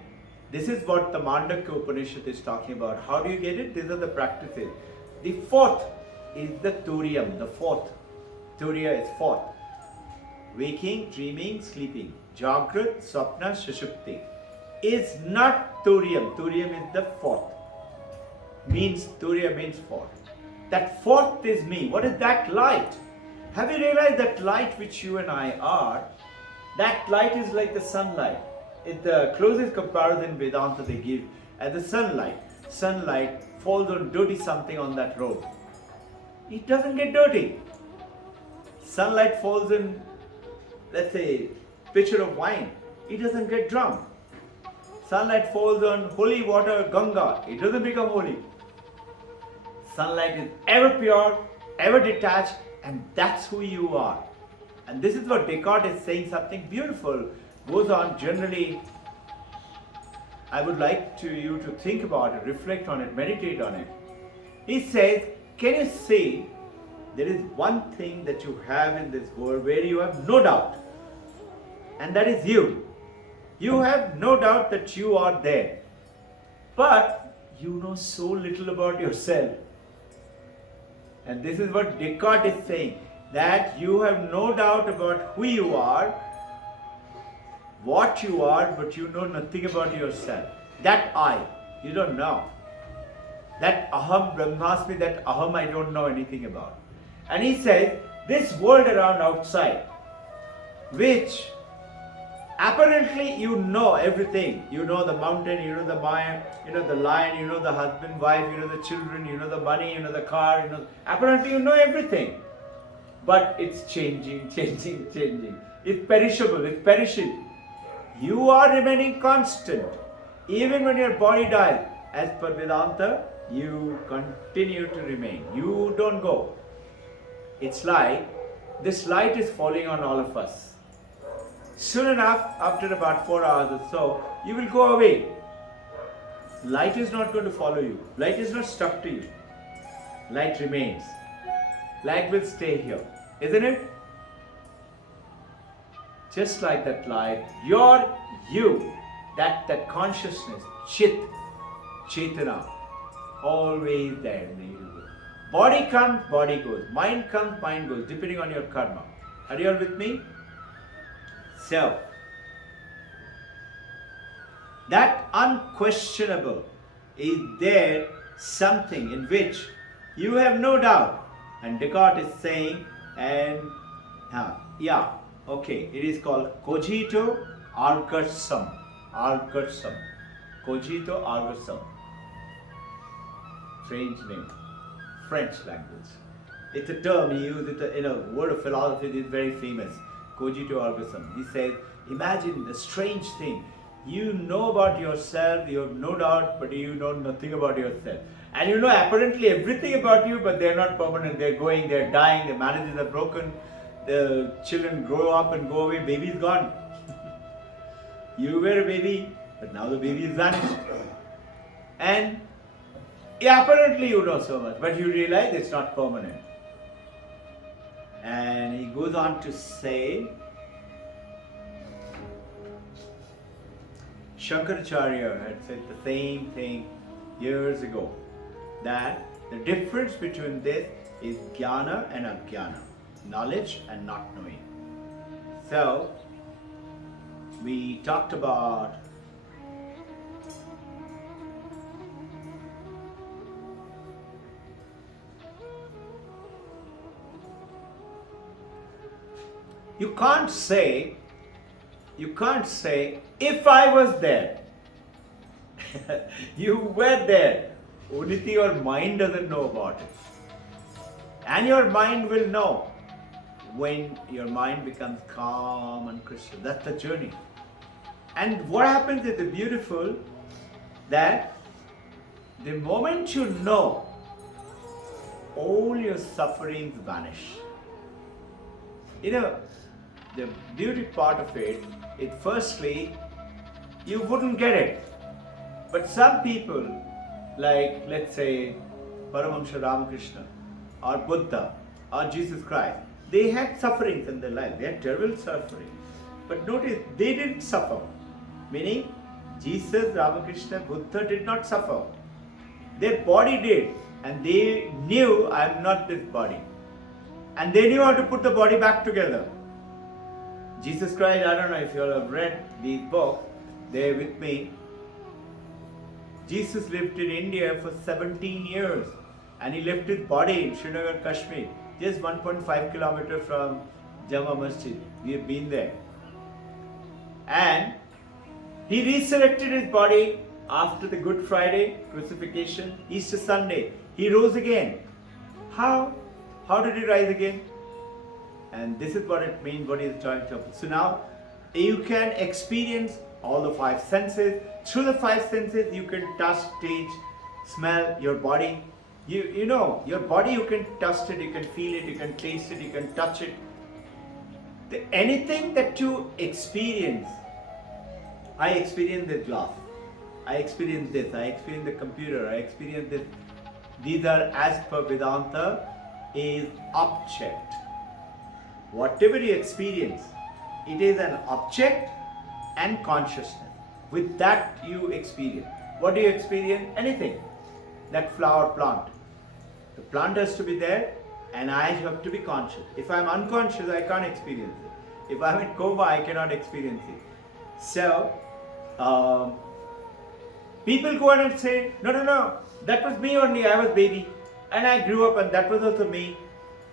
this is what the Mandakya Upanishad is talking about. How do you get it? These are the practices. The fourth is the Turiya, the fourth. Turiya is fourth. Waking, dreaming, sleeping. Jagrat, Swapna, Sushupti is not Turiya. Turiya is the fourth. Turiya means fourth. That fourth is me. What is that light? Have you realized that light which you and I are, that light is like the sunlight. It's the closest comparison Vedanta they give as the sunlight. Sunlight falls on dirty something on that road. It doesn't get dirty. Sunlight falls in, let's say, pitcher of wine. It doesn't get drunk. Sunlight falls on holy water, Ganga. It doesn't become holy. Sunlight is ever pure, ever detached, and that's who you are. And this is what Descartes is saying, something beautiful. Goes on generally. I would like you to think about it, reflect on it, meditate on it. He says, can you see there is one thing that you have in this world where you have no doubt, and that is you. You have no doubt that you are there, but you know so little about yourself. And this is what Descartes is saying. that you have no doubt about who you are, what you are, but you know nothing about yourself. That I, you don't know. That aham brahmasmi, that aham I don't know anything about. And he says, this world around outside, which apparently you know everything. You know the mountain, you know the lion, you know the lion, you know the husband, wife, you know the children, you know the money, you know the car, you know. Apparently you know everything. But it's changing. It's perishable, it's perishing. You are remaining constant. Even when your body dies, as per Vedanta, you continue to remain. You don't go. It's like this light is falling on all of us. Soon enough, after about 4 hours or so, you will go away. Light is not going to follow you. Light is not stuck to you. Light remains. Light will stay here. Isn't it? Just like that light, you, that consciousness, Chetana, always there in the universe. Body comes, body goes. Mind comes, mind goes, depending on your karma. Are you all with me? So, that unquestionable is there something in which you have no doubt. And Descartes is saying, it is called cogito ergo sum. Cogito ergo sum. Strange name. French language. It's a term he used in a word of philosophy that is very famous. Cogito ergo sum. He says, imagine a strange thing. You know about yourself, you have no doubt, but you know nothing about yourself. And you know apparently everything about you, but they're not permanent. They're going, they're dying, their marriages are broken, the children grow up and go away, baby's gone. You were a baby, but now the baby is vanished. And apparently you know so much, but you realize it's not permanent. And he goes on to say, Shankaracharya had said the same thing years ago, that the difference between this is jnana and ajnana, knowledge and not knowing. So, we talked about you can't say, if I was there. You were there. Only your mind doesn't know about it. And your mind will know when your mind becomes calm and crystal. That's the journey. And what happens is the beautiful, that the moment you know, all your sufferings vanish. You know, the beauty part of it is, firstly, you wouldn't get it. But some people, like let's say Paramahamsa Ramakrishna or Buddha or Jesus Christ, they had sufferings in their life. They had terrible suffering. But notice, they didn't suffer. Meaning, Jesus, Ramakrishna, Buddha did not suffer. Their body did. And they knew, I am not this body. And they knew how to put the body back together. Jesus Christ, I don't know if you all have read these books, they're with me. Jesus lived in India for 17 years. And he left his body in Srinagar, Kashmir, just 1.5 kilometers from Jama Masjid. We have been there. And he resurrected his body after the Good Friday crucifixion, Easter Sunday. He rose again. How? How did he rise again? And this is what it means, what he is trying to. So now, you can experience all the five senses. Through the five senses, you can touch, taste, smell your body. You know, your body, you can touch it, you can feel it, you can taste it, you can touch it. Anything that you experience, I experience this glass, I experience this, I experience the computer, I experience this. These are, as per Vedanta, is object. Whatever you experience, it is an object and consciousness. With that you experience. What do you experience? Anything. That flower plant. The plant has to be there, and I have to be conscious. If I'm unconscious, I can't experience it. If I'm in coma, I cannot experience it. So, people go on and say, no, that was me only, I was baby. And I grew up and that was also me.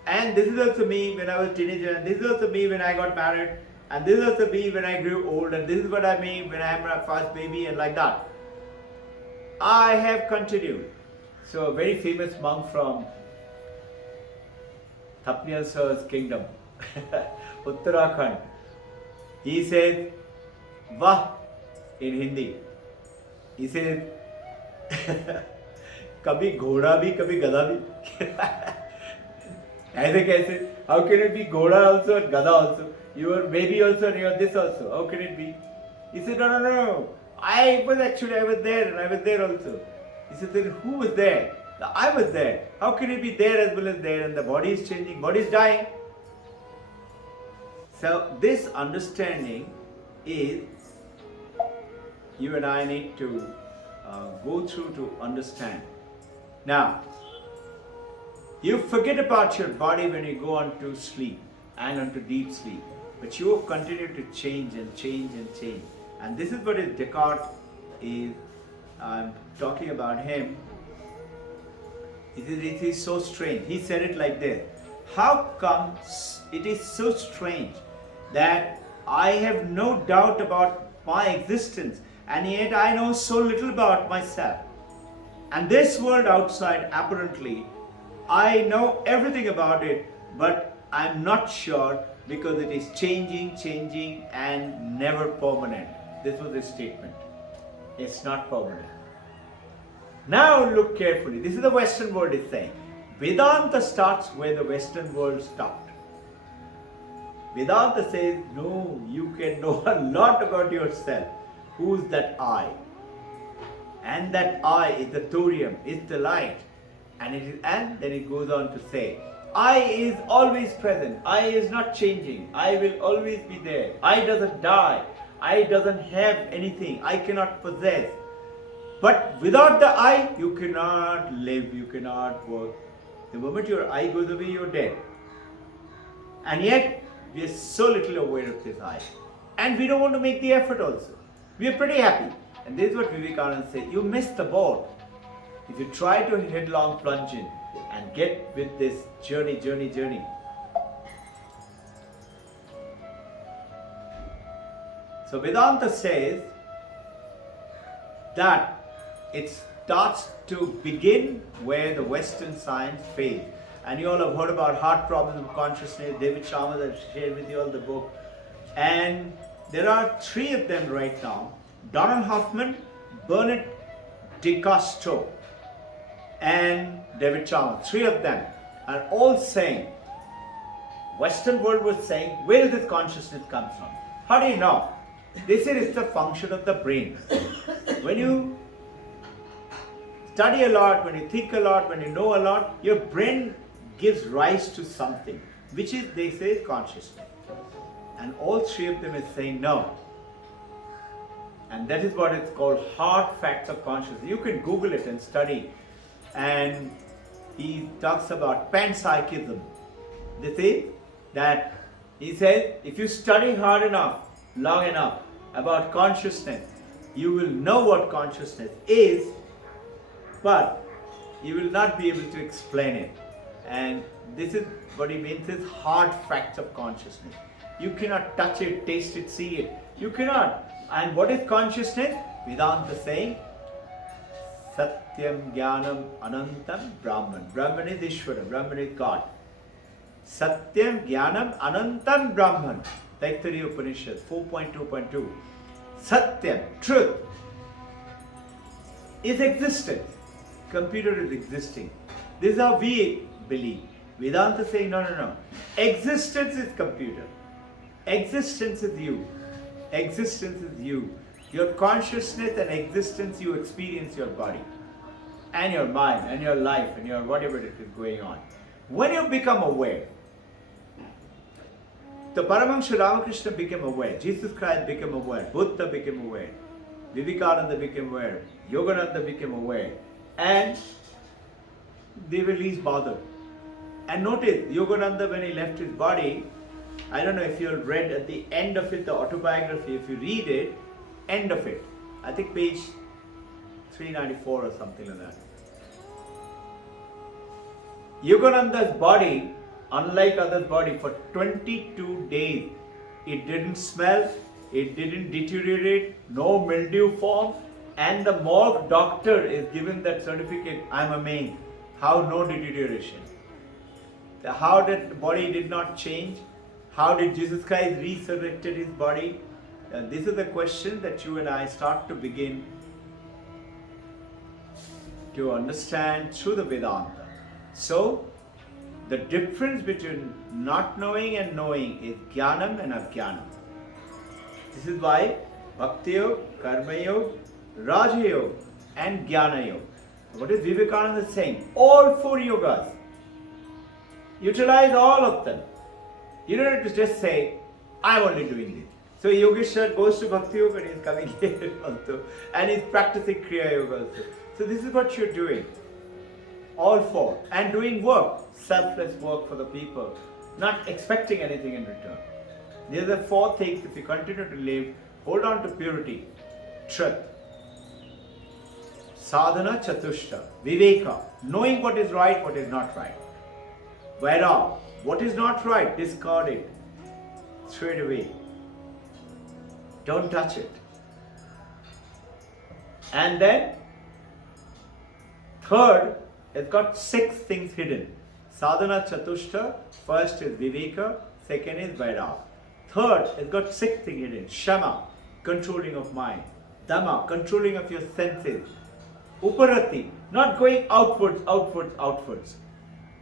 And this is also me when I was a teenager. And this is also me when I got married. And this is also me when I grew old. And this is what I mean when I am a first baby and like that. I have continued. So a very famous monk from Thapniyal Sir's kingdom, Uttarakhand, he said, Vah, in Hindi. He said, कभी घोड़ा भी कभी गधा भी ऐसे कैसे? How can it be घोड़ा also and गधा also? You are baby also and you are this also. How can it be? He said, no. I was there and I was there also. He said, then who was there? I was there. How can it be there as well as there? And the body is changing, body is dying. So this understanding is you and I need to go through to understand. Now, you forget about your body when you go on to sleep and onto deep sleep. But you continue to change and change and change. And this is what Descartes is, I'm talking about him. It is so strange. He said it like this. How come it is so strange that I have no doubt about my existence and yet I know so little about myself? And this world outside, apparently, I know everything about it, but I'm not sure because it is changing and never permanent. This was his statement. It's not permanent. Now look carefully. This is the Western world is saying. Vedanta starts where the Western world stopped. Vedanta says, no, you can know a lot about yourself. Who's that I? And that I is the thorium, is the light. And then it goes on to say, I is always present. I is not changing. I will always be there. I doesn't die. I doesn't have anything. I cannot possess. But without the I, you cannot live, you cannot work. The moment your I goes away, you're dead. And yet, we are so little aware of this I. And we don't want to make the effort also. We are pretty happy. And this is what Vivekananda said, you missed the boat. If you try to headlong plunge in and get with this journey. So Vedanta says that it starts to begin where the Western science fails. And you all have heard about heart problems of consciousness. David Sharma has shared with you all the book. And there are 3 of them right now. Donald Hoffman, Bernard DiCastro, and David Sharma. 3 of them are all saying, Western world was saying, where does this consciousness come from? How do you know? They say it's the function of the brain. When you study a lot, when you think a lot, when you know a lot, your brain gives rise to something, which is, they say, consciousness. And all 3 of them is saying no. And that is what is called hard facts of consciousness. You can Google it and study. And he talks about panpsychism. They say that, he says, if you study hard enough, long enough about consciousness, you will know what consciousness is, but you will not be able to explain it. And this is what he means is hard facts of consciousness. You cannot touch it, taste it, see it. You cannot. And what is consciousness? Vedanta saying, Satyam Jnanam Anantam Brahman. Brahman is Ishvara, Brahman is God. Satyam Jnanam Anantam Brahman. Taittiriya Upanishad 4.2.2. Satyam, truth, is existence. Computer is existing. This is how we believe. Vedanta saying no. Existence is computer. Existence is you. Existence is you. Your consciousness and existence, you experience your body and your mind and your life and your whatever it is going on. When you become aware, the Paramahansa Ramakrishna became aware, Jesus Christ became aware, Buddha became aware, Vivekananda became aware, Yogananda became aware, and they were least bothered. And notice, Yogananda, when he left his body, I don't know if you read at the end of it, the autobiography, if you read it, end of it, I think page 394 or something like that. Yogananda's body, unlike others' body, for 22 days, it didn't smell, it didn't deteriorate, no mildew formed, and the morgue doctor is given that certificate. I'm amazed. How no deterioration? How that the body did not change? How did Jesus Christ resurrected his body? This is the question that you and I start to begin to understand through the Vedanta. So, the difference between not knowing and knowing is jnanam and ajnanam. This is why Bhakti Yoga, Karma Yoga, Raja Yoga and Jnana Yoga. What is Vivekananda saying? All four yogas. Utilize all of them. You don't have to just say, I'm only doing this. So Yogeshwar goes to Bhakti Yoga and he's coming here also. And he's practicing Kriya Yoga also. So this is what you're doing. All four. And doing work. Selfless work for the people. Not expecting anything in return. These are the four things. If you continue to live, hold on to purity, truth, sadhana chatushta, viveka, knowing what is right, what is not right. Vairag, what is not right, discard it, throw it away. Don't touch it. And then, third, it's got 6 things hidden. Sadhana chatushta, first is viveka, second is vairag. Third, it's got 6 things hidden. Shama, controlling of mind. Dhamma, controlling of your senses. Uparati, not going outwards, outwards, outwards.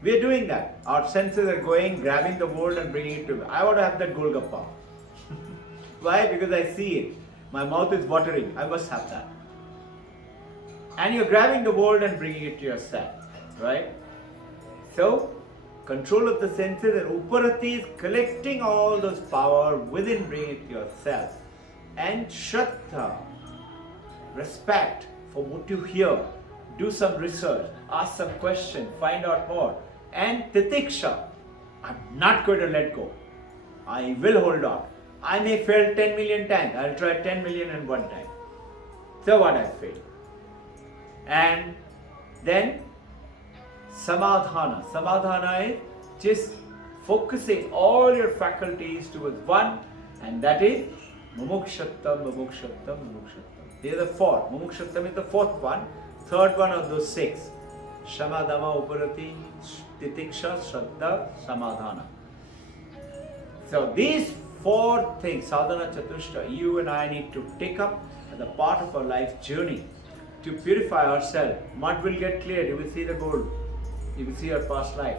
We are doing that. Our senses are going, grabbing the world and bringing it to me. I want to have that Golgappa. Why? Because I see it. My mouth is watering. I must have that. And you're grabbing the world and bringing it to yourself. Right? So, control of the senses, and Uparati is collecting all those power within, bringing it to yourself. And Shraddha, respect for what you hear. Do some research, ask some questions, find out more. And Titiksha, I'm not going to let go. I will hold on. I may fail 10 million times. I'll try 10 million in one time. So what, I failed. And then Samadhana. Samadhana is just focusing all your faculties towards one, and that is Mumukshattam, Mumukshattam, Mumukshattam. These are the 4. Mumukshattam is the 4th one. 3rd one of those 6. Shama, Dhamma, Uparati, Titiksha, Shraddha, Samadhana. So these 4 things, sadhana chatushta, you and I need to take up as a part of our life journey to purify ourselves. Mud will get cleared. You will see the gold. You will see our past life.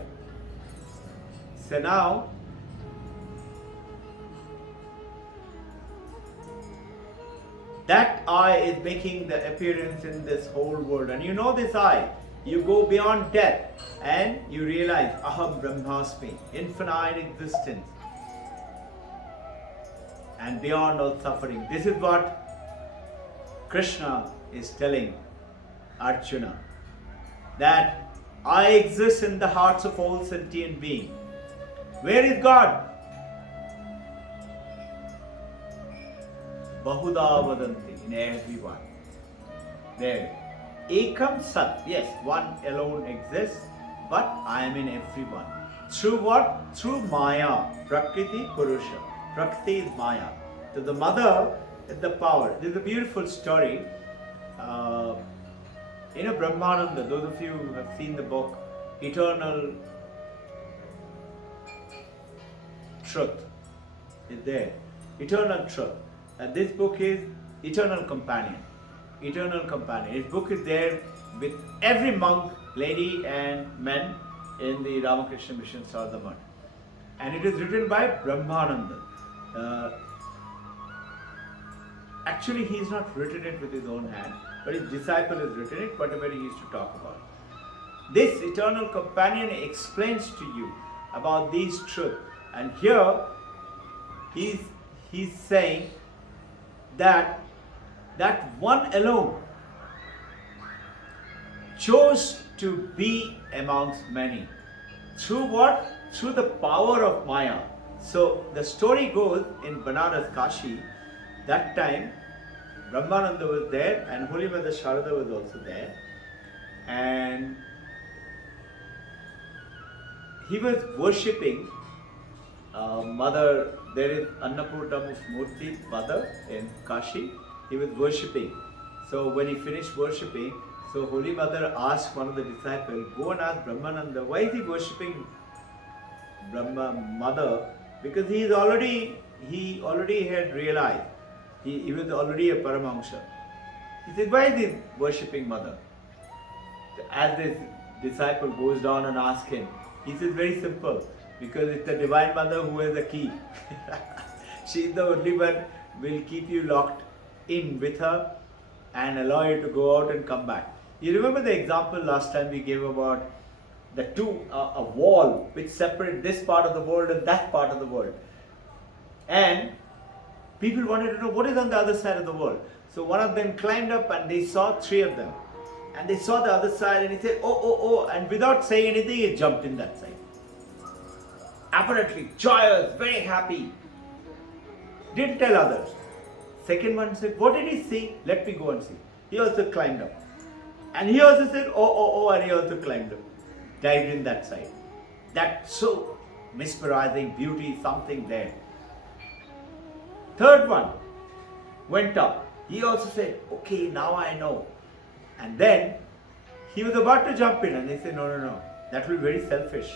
So now, that I is making the appearance in this whole world. And you know this I. You go beyond death and you realize Aham Brahmasmi, infinite existence. And beyond all suffering. This is what Krishna is telling Arjuna. That I exist in the hearts of all sentient beings. Where is God? Bahuda vadanti, in everyone. There. Ekam Sat, yes, one alone exists, but I am in everyone. Through what? Through Maya, Prakriti, Purusha. Prakriti is Maya. So the mother is the power. This is a beautiful story. Brahmananda, those of you who have seen the book, Eternal Truth is there. Eternal Truth. And this book is Eternal Companion. Eternal Companion. His book is there with every monk, lady and men in the Ramakrishna Mission Sardhamad. And it is written by Brahmananda. Actually, he has not written it with his own hand, but his disciple has written it, whatever he used to talk about. This Eternal Companion explains to you about these truths. And here, he's saying that one alone chose to be amongst many. Through what? Through the power of Maya. So the story goes in Banaras, Kashi, that time Brahmananda was there and Holy Mother Sharada was also there. And he was worshipping Mother. There is Annapurna Murti, Mother in Kashi. He was worshipping. So when he finished worshipping, so Holy Mother asked one of the disciples, go and ask Brahmananda, why is he worshipping Brahma Mother? Because he already had realized, he was already a Paramahamsa. He said, why is he worshipping Mother? As this disciple goes down and asks him, he says, very simple, because it's the Divine Mother who has the key. She is the only one who will keep you locked in with her and allow you to go out and come back. You remember the example last time we gave about the a wall which separates this part of the world and that part of the world. And people wanted to know what is on the other side of the world. So one of them climbed up and they saw three of them. And they saw the other side and he said, oh, and without saying anything, he jumped in that side. Apparently joyous, very happy. Didn't tell others. Second one said, what did he see? Let me go and see. He also climbed up. And he also said, oh, and he also climbed up. Dived in that side. That so mesmerizing beauty, something there. Third one went up. He also said, okay, now I know. And then he was about to jump in and he said, no, that will be very selfish.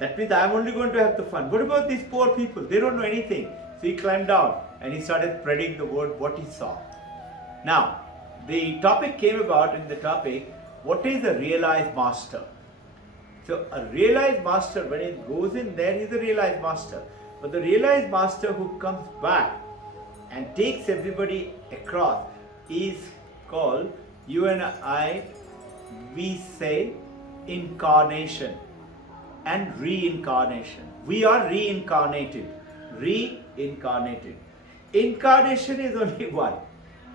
That means I am only going to have the fun. What about these poor people? They don't know anything. So he climbed down and he started spreading the word what he saw. Now, the topic came about in the topic, what is a realized master? So a realized master, when he goes in there, he's a realized master. But the realized master who comes back and takes everybody across is called, you and I, we say incarnation and reincarnation. We are reincarnated. Reincarnated. Incarnation is only one.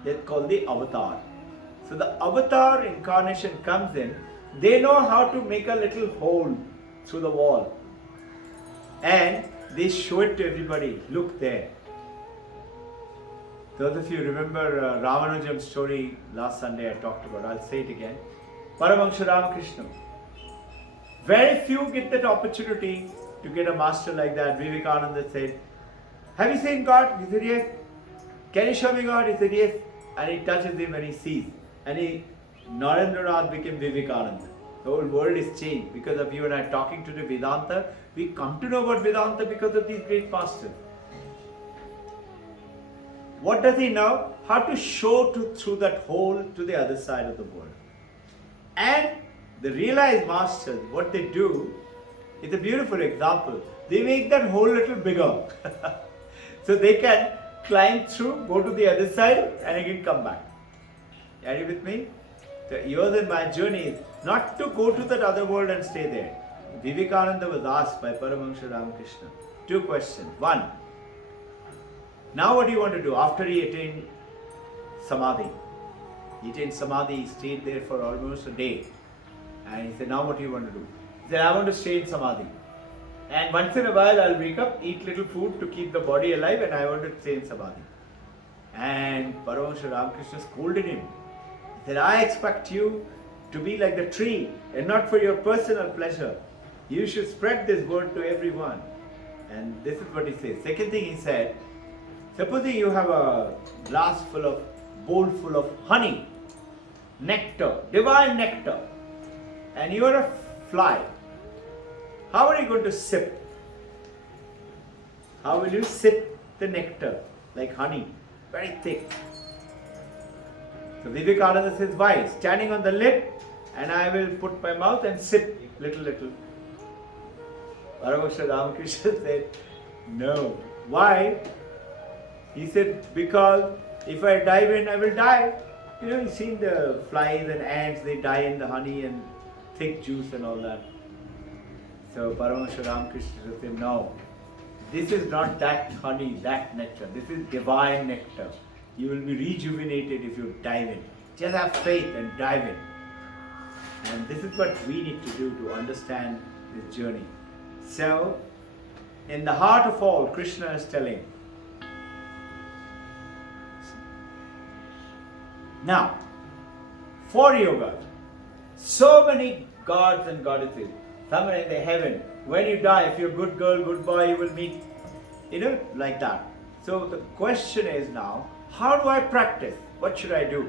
That's called the avatar. So the avatar incarnation comes in. They know how to make a little hole through the wall. And they show it to everybody. Look there. Those of you remember Ramanujam's story last Sunday I talked about. I'll say it again. Paramahamsa Ramakrishna. Very few get that opportunity to get a master like that. Vivekananda said, have you seen God? He said, yes. Can you show me God? He said, yes. And he touches him and he sees. And Narendranath became Vivekananda. The whole world is changed because of you and I talking to the Vedanta. We come to know about Vedanta because of these great masters. What does he know? How to show through that hole to the other side of the world. And the realized masters, what they do, is a beautiful example. They make that hole a little bigger. So they can climb through, go to the other side and again come back. Are you with me? So yours and my journey is not to go to that other world and stay there. Vivekananda was asked by Paramahamsa Ramakrishna 2 questions. 1. Now what do you want to do after he attained Samadhi? He attained Samadhi, he stayed there for almost a day. And he said, now what do you want to do? He said, I want to stay in Samadhi. And once in a while I'll wake up, eat little food to keep the body alive and I want to stay in Samadhi. And Paramahamsa Ramakrishna scolded him. He said, I expect you to be like the tree and not for your personal pleasure. You should spread this word to everyone. And this is what he says. Second thing he said, supposing you have a bowl full of honey, nectar, divine nectar, and you are a fly. How are you going to sip? How will you sip the nectar? Like honey, very thick. So Vivekananda says, why? Standing on the lip, and I will put my mouth and sip little. Paramahamsa Ramakrishna said, no. Why? He said, because if I dive in, I will die. You know, you've seen the flies and ants, they die in the honey and thick juice and all that. So Paramahamsa Ramakrishna said, no, this is not that honey, that nectar. This is divine nectar. You will be rejuvenated if you dive in. Just have faith and dive in. And this is what we need to do to understand this journey. So, in the heart of all, Krishna is telling. Now, for yoga, so many gods and goddesses, somewhere in the heaven. When you die, if you're a good girl, good boy, you will meet, like that. So the question is now, how do I practice? What should I do?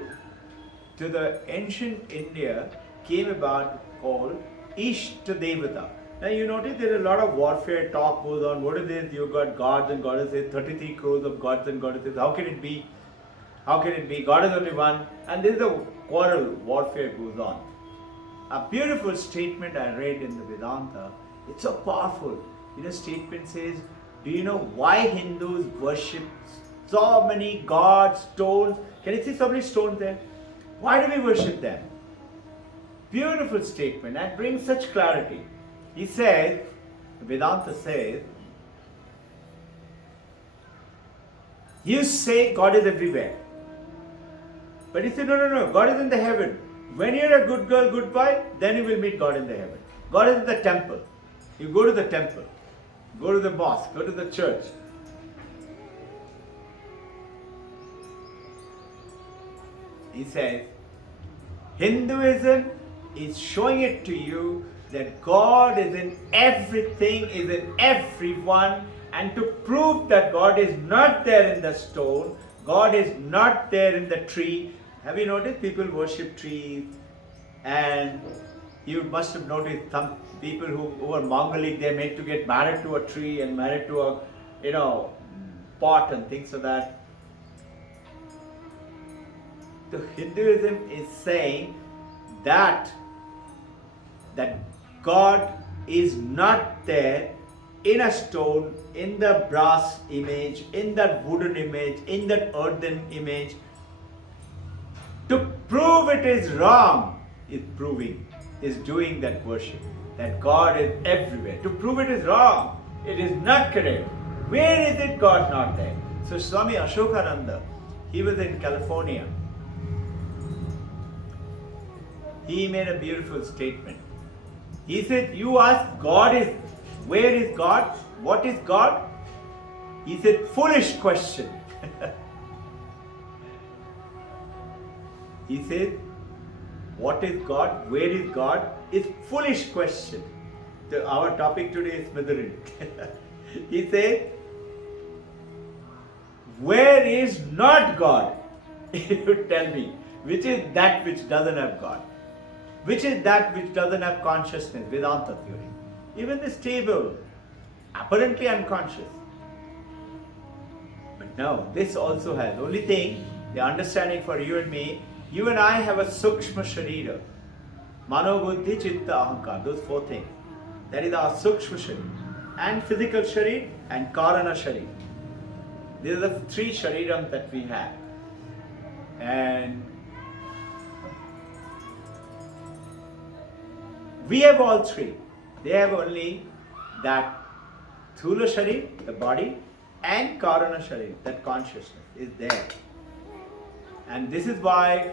To the ancient India came about called Ishta Devata. Now you notice there is a lot of warfare talk goes on. What is this? You've got gods and goddesses, 33 crores of gods and goddesses. How can it be? How can it be? God is only one. And there is a quarrel, warfare goes on. A beautiful statement I read in the Vedanta. It's so powerful. Statement says, do you know why Hindus worship so many gods, stones? Can you see so many stones there? Why do we worship them? Beautiful statement and brings such clarity. He says, Vedanta says, you say God is everywhere. But he said, no, God is in the heaven. When you're a good girl, good boy, then you will meet God in the heaven. God is in the temple. You go to the temple, go to the mosque, go to the church. He says, Hinduism is showing it to you that God is in everything, is in everyone, and to prove that God is not there in the stone, God is not there in the tree. Have you noticed people worship trees? And you must have noticed some people who are Mongolic, they're meant to get married to a tree and married to a, pot and things like that. So Hinduism is saying that God is not there in a stone, in the brass image, in that wooden image, in that earthen image. To prove it is wrong is doing that worship. That God is everywhere. To prove it is wrong, it is not correct. Where is it God not there? So Swami Ashokananda, he was in California. He made a beautiful statement. He said, you ask where is God? What is God? He said, foolish question. He said, what is God? Where is God? It's foolish question. So our topic today is Smitherin. He said, where is not God? You tell me, which is that which doesn't have God? Which is that which doesn't have consciousness? Vedanta theory. Even this table, apparently unconscious. But no, this also has. Only thing, the understanding for you and me, you and I have a sukshma sharira. Mano buddhi chitta ahankar. Those four things. That is our sukshma sharira. And physical sharir and karana sharir. These are the three sharirams that we have. And we have all three. They have only that thula sharir, the body, and karana sharir, that consciousness is there. And this is why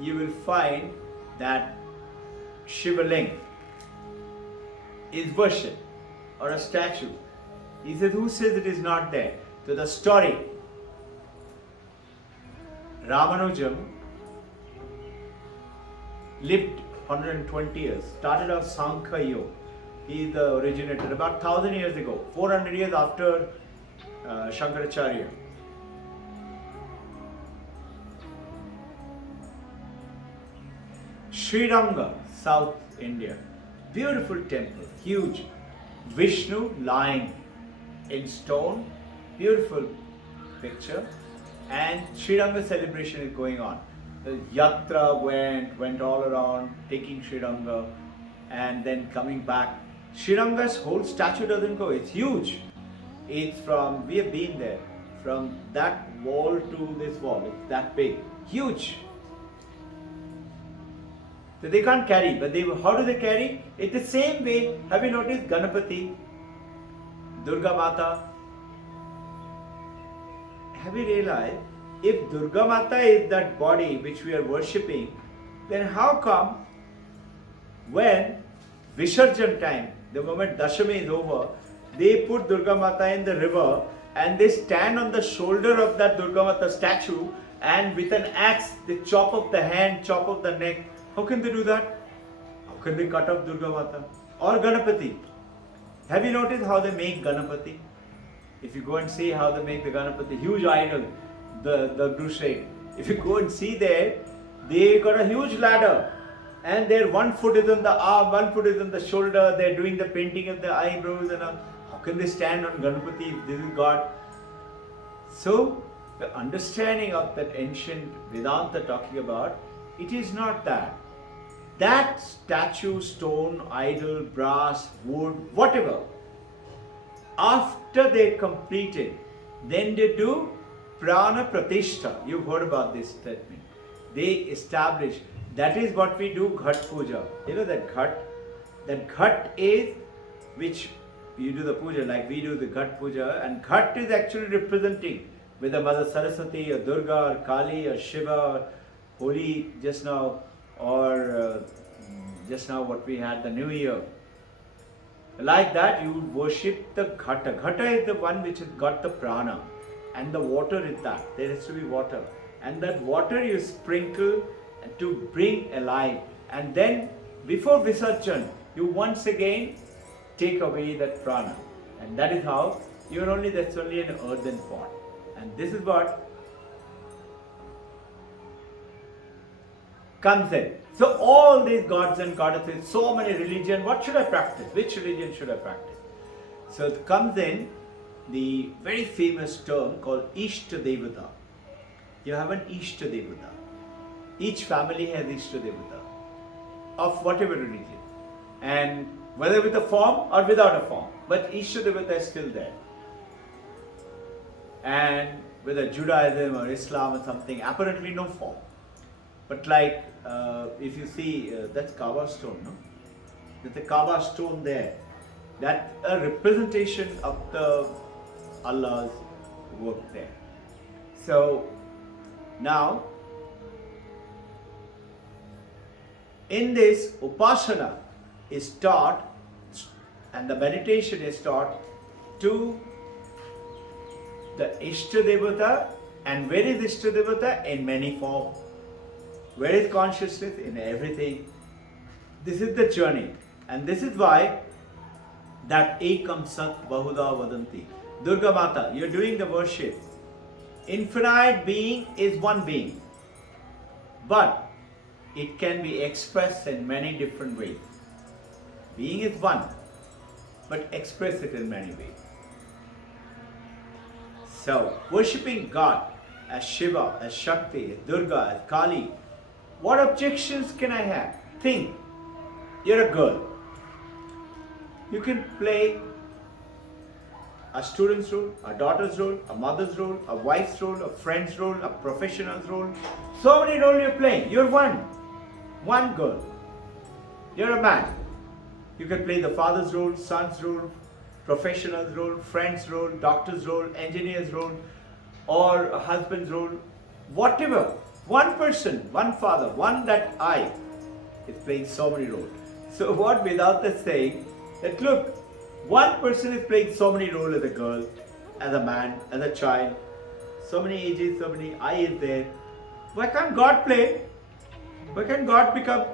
you will find that Shiva Ling is worshipped or a statue. He said, who says it is not there? So the story, Ramanujam lived 120 years, started off Sankhya Yoga. He is the originator about 1000 years ago, 400 years after Shankaracharya. Sriranga, South India, beautiful temple, huge. Vishnu lying in stone, beautiful picture, and Sriranga celebration is going on. The yatra went all around, taking Sriranga, and then coming back. Sriranga's whole statue doesn't go, it's huge. It's from, we have been there, from that wall to this wall, it's that big, huge. So they can't carry, but how do they carry? It's the same way, have you noticed Ganapati, Durga Mata? Have you realized, if Durga Mata is that body which we are worshipping, then how come when Visarjan time, the moment Dashami is over, they put Durga Mata in the river and they stand on the shoulder of that Durga Mata statue and with an axe they chop off the hand, chop off the neck. How can they do that? How can they cut off Durga Mata? Or Ganapati? Have you noticed how they make Ganapati? If you go and see how they make the Ganapati, huge idol, the crusade. If you go and see there, they got a huge ladder and their one foot is on the arm, one foot is on the shoulder, they're doing the painting of the eyebrows and all. How can they stand on Ganapati if this is God? So, the understanding of that ancient Vedanta talking about, it is not that. That statue, stone, idol, brass, wood, whatever, after they complete it, then they do prana pratishtha. You've heard about this statement. They establish, that is what we do Ghat Puja. You know that Ghat? That Ghat is which you do the puja like we do the Ghat Puja, and Ghat is actually representing whether Mother Saraswati or Durga or Kali or Shiva or Holi just now, or just now what we had the New Year. Like that you would worship the Ghata. Ghata is the one which has got the prana and the water is that. There has to be water. And that water you sprinkle to bring alive. And then before Visarjan, you once again take away that prana. And that is how that's only an earthen pot. And this is what comes in. So all these gods and goddesses, so many religions, what should I practice? Which religion should I practice? So it comes in the very famous term called Ishta Devata. You have an Ishta Devata. Each family has Ishta Devata of whatever religion. And whether with a form or without a form. But Ishta Devata is still there. And whether Judaism or Islam or something, apparently no form. But like, if you see, that's Kaaba stone, no? There's a Kaaba stone there. That's a representation of the Allah's work there. So, now, in this, Upasana is taught and the meditation is taught to the Ishta Devata. And where is Ishta Devata? In many forms. Where is consciousness? In everything. This is the journey. And this is why that Ekam Sat Bahuda Vadanti. Durga Mata, you're doing the worship. Infinite being is one being. But it can be expressed in many different ways. Being is one, but express it in many ways. So, worshipping God as Shiva, as Shakti, as Durga, as Kali, what objections can I have? Think, you're a girl. You can play a student's role, a daughter's role, a mother's role, a wife's role, a friend's role, a professional's role. So many roles you're playing. You're one girl. You're a man. You can play the father's role, son's role, professional's role, friend's role, doctor's role, engineer's role, or a husband's role, whatever. One person, one father, one that I is playing so many roles. So what Vedanta is saying, that look, one person is playing so many roles as a girl, as a man, as a child, so many ages, so many I is there. Why can't God play? Why can't God become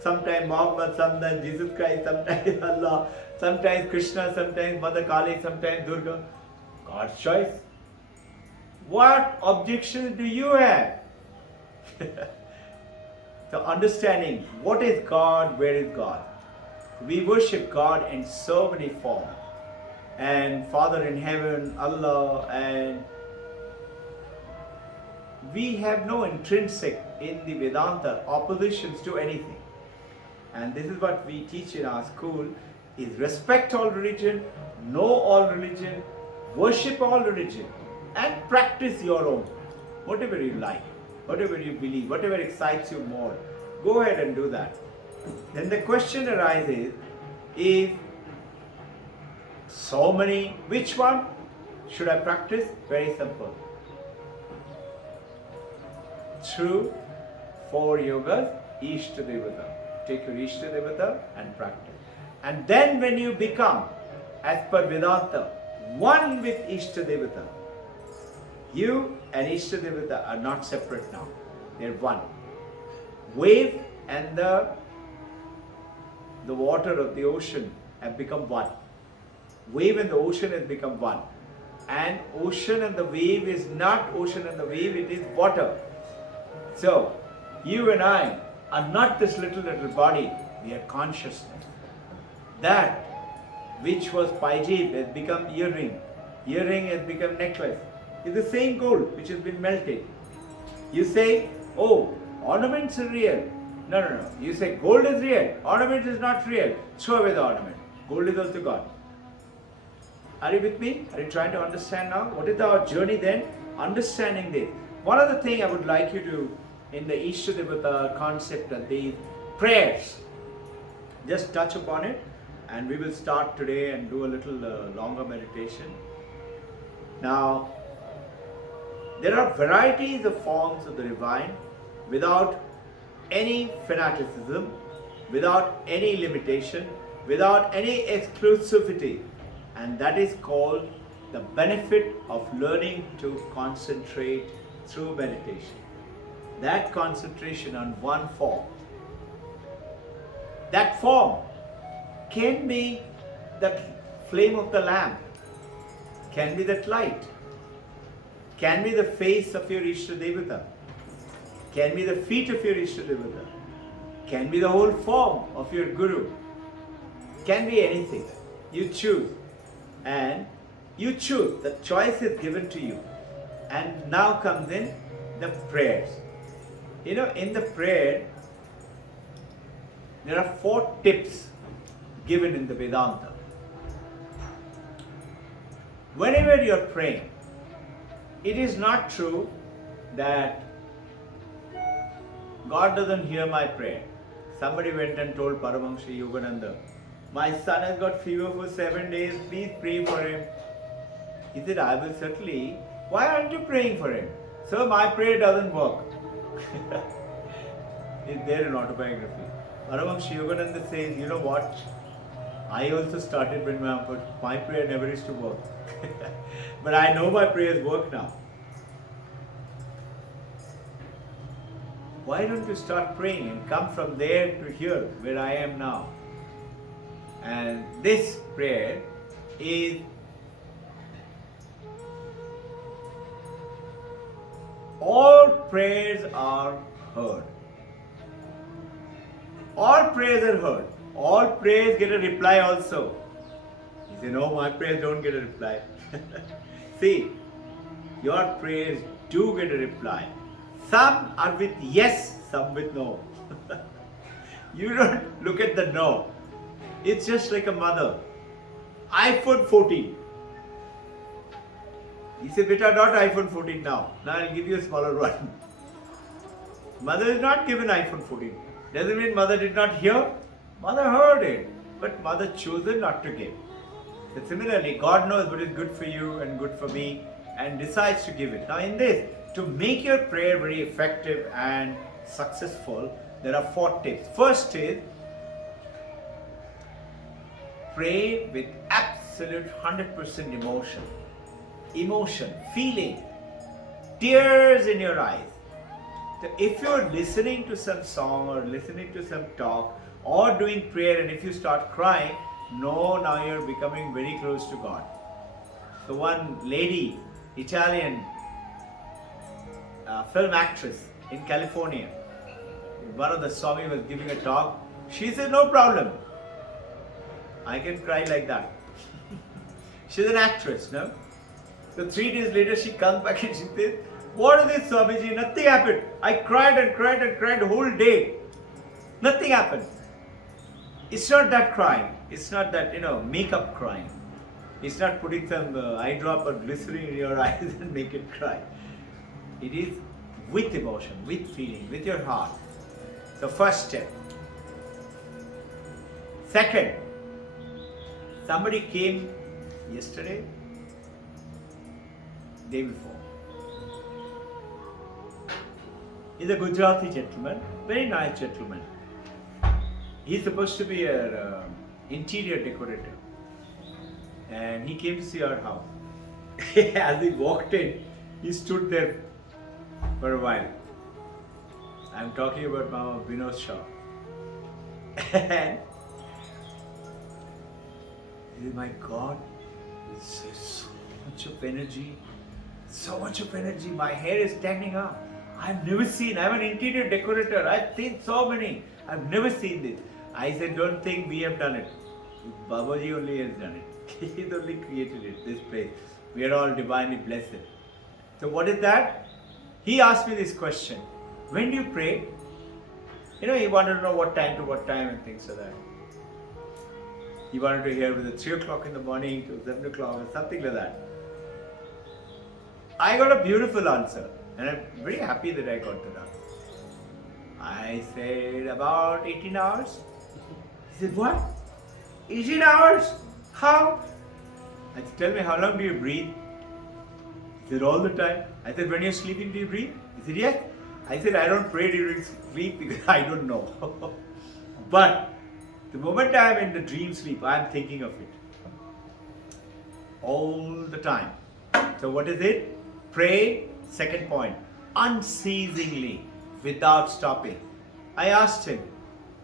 sometimes Muhammad, sometimes Jesus Christ, sometimes Allah, sometimes Krishna, sometimes Mother Kali, sometimes Durga? God's choice. What objections do you have? So understanding what is God, where is God? We worship God in so many forms. And Father in heaven, Allah, and we have no intrinsic in the Vedanta oppositions to anything. And this is what we teach in our school, is respect all religion, know all religion, worship all religion, and practice your own. Whatever you like, whatever you believe, whatever excites you more, go ahead and do that. Then the question arises, if so many, which one should I practice? Very simple. Through 4 yogas, Ishta Devata. Take your Ishta Devata and practice. And then when you become, as per Vedanta, one with Ishtadevata, you and Ishtadevata are not separate now. They're one. Wave and the water of the ocean have become one. Wave and the ocean has become one. And ocean and the wave is not ocean and the wave, it is water. So, you and I are not this little body, we are consciousness. That which was paijib has become earring, earring has become necklace. It's the same gold which has been melted. You say, oh, ornaments are real. No. You say gold is real, ornament is not real. Throw away the ornament. Gold is also gone. Are you with me? Are you trying to understand now? What is our journey then? Understanding this. One other thing I would like you to, in the Ishtadevata concept of these prayers, just touch upon it, and we will start today and do a little longer meditation. Now, there are varieties of forms of the divine without any fanaticism, without any limitation, without any exclusivity, and that is called the benefit of learning to concentrate through meditation. That concentration on one form. That form can be that flame of the lamp, can be that light, can be the face of your Ishtadevata, can be the feet of your Ishtadevata, can be the whole form of your Guru, can be anything. You choose, and you choose. The choice is given to you. And now comes in the prayers. You know, in the prayer, there are 4 tips given in the Vedanta. Whenever you are praying, it is not true that God doesn't hear my prayer. Somebody went and told Paramahansa Yogananda, my son has got fever for 7 days, please pray for him. He said, I will certainly. Why aren't you praying for him? Sir, my prayer doesn't work. It's there in autobiography. Paramahansa Yogananda says, you know what? I also started when my prayer never used to work. But I know my prayers work now. Why don't you start praying and come from there to here, where I am now? And this prayer is all prayers are heard. All prayers are heard. All prayers get a reply also. You say, no, my prayers don't get a reply. See, your prayers do get a reply. Some are with yes, some with no. You don't look at the no. It's just like a mother. iPhone 14. You say, beta, not iPhone 14 now. Now I'll give you a smaller one. Mother is not given iPhone 14. Doesn't mean mother did not hear. Mother heard it. But mother chosen not to give. So similarly, God knows what is good for you and good for me and decides to give it. Now in this, to make your prayer very effective and successful, there are 4 tips. First is, pray with absolute 100% emotion. Emotion, feeling, tears in your eyes. So if you're listening to some song or listening to some talk or doing prayer, and if you start crying, no, now you're becoming very close to God. So one lady, Italian film actress in California, one of the Swami was giving a talk. She said, no problem. I can cry like that. She's an actress, no? So 3 days later she comes back and she says, what is this, Swamiji? Nothing happened. I cried and cried and cried the whole day. Nothing happened. It's not that crying. It's not that, makeup crying. It's not putting some eye drop or glycerin in your eyes and make it cry. It is with emotion, with feeling, with your heart. So first step. Second, somebody came yesterday, day before. He's a Gujarati gentleman, very nice gentleman. He's supposed to be a interior decorator. And he came to see our house. As he walked in, he stood there for a while. I'm talking about Mama Vinod's shop. And he said, my God, so much of energy. So much of energy. My hair is standing up. I've never seen. I'm an interior decorator. I've seen so many. I've never seen this. I said, don't think we have done it. Babaji only has done it. He's only created it, this place. We are all divinely blessed. So what is that? He asked me this question. When do you pray? You know, he wanted to know what time and things like that. He wanted to hear whether 3 o'clock in the morning to 7 o'clock or something like that. I got a beautiful answer, and I'm very happy that I got that answer. I said about 18 hours. He said, what? 18 hours? How? I said, tell me, how long do you breathe? He said, all the time. I said, when you're sleeping, do you breathe? He said, yes. I said, I don't pray during sleep because I don't know. But the moment I am in the dream sleep, I am thinking of it. All the time. So what is it? Pray, second point, unceasingly, without stopping. I asked him,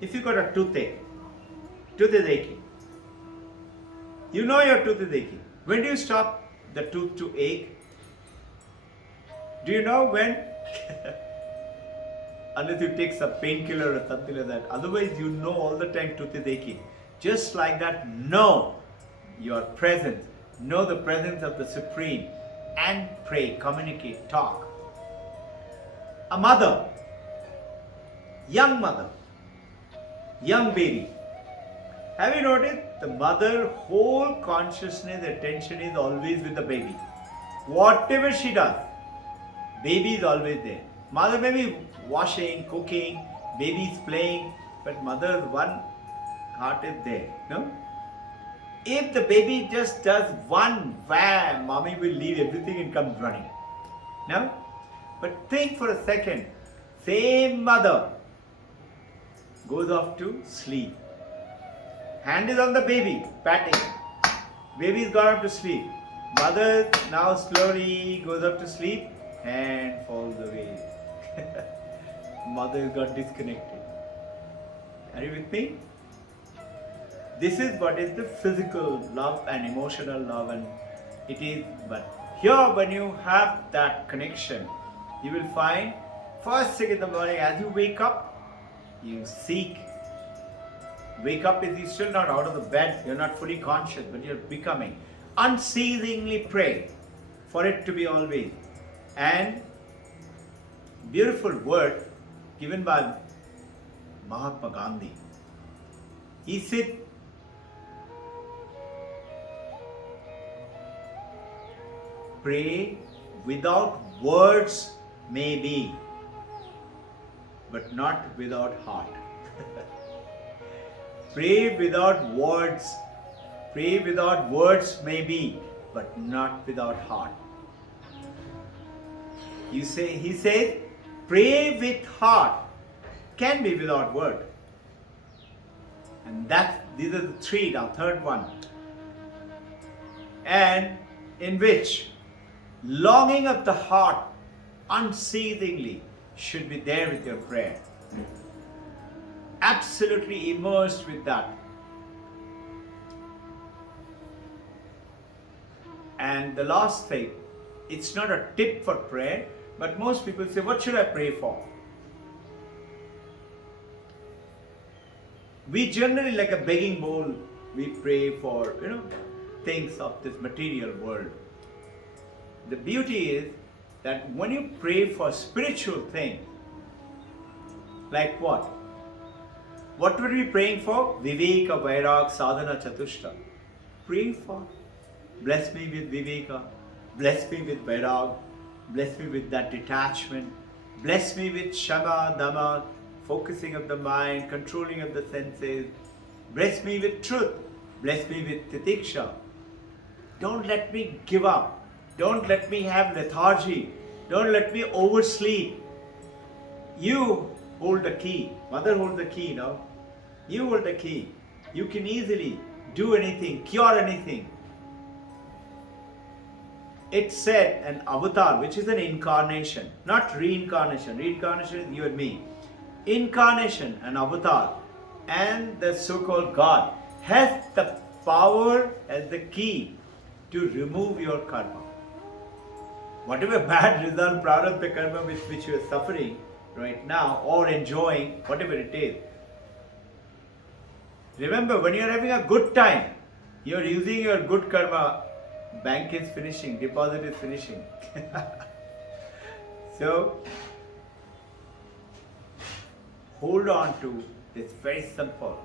if you got a toothache is aching. You know your tooth is aching. When do you stop the tooth to ache? Do you know when? Unless you take some painkiller or something like that. Otherwise, you know all the time tooth is aching. Just like that, know your presence. Know the presence of the Supreme. And pray, communicate, talk. A mother, young baby. Have you noticed? The mother whole consciousness, attention is always with the baby. Whatever she does, baby is always there. Mother may be washing, cooking, baby is playing, but mother's one heart is there. No? If the baby just does one wham, mommy will leave everything and comes running. No? But think for a second. Same mother goes off to sleep. Hand is on the baby, patting. Baby's gone off to sleep. Mother now slowly goes up to sleep and falls away. Mother got disconnected. Are you with me? This is what is the physical love and emotional love, and it is, but here when you have that connection, you will find first thing in the morning as you wake up, you seek. Wake up is you're still not out of the bed, you're not fully conscious, but you're becoming. Unceasingly pray for it to be always. And beautiful word given by Mahatma Gandhi. He said, pray without words maybe, but not without heart. Pray without words. Pray without words maybe, but not without heart. He says, pray with heart. Can be without word. And these are the three, now third one. And in which longing of the heart unceasingly should be there with your prayer. Absolutely immersed with that. And the last thing, it's not a tip for prayer, but most people say, what should I pray for? We generally, like a begging bowl, we pray for, things of this material world. The beauty is that when you pray for spiritual things, like what? What would we be praying for? Viveka, Vairag, Sadhana, Chatushta. Pray for, bless me with Viveka, bless me with Vairag, bless me with that detachment, bless me with Shama, Dhamma, focusing of the mind, controlling of the senses, bless me with truth, bless me with Titiksha. Don't let me give up. Don't let me have lethargy. Don't let me oversleep. You hold the key. Mother hold the key now. You hold the key. You can easily do anything, cure anything. It said an avatar, which is an incarnation, not reincarnation. Reincarnation is you and me. Incarnation, an avatar, and the so-called God has the power as the key to remove your karma. Whatever bad result, prarabdha karma with which you are suffering right now or enjoying, whatever it is. Remember, when you are having a good time, you are using your good karma, bank is finishing, deposit is finishing. So, hold on to this very simple,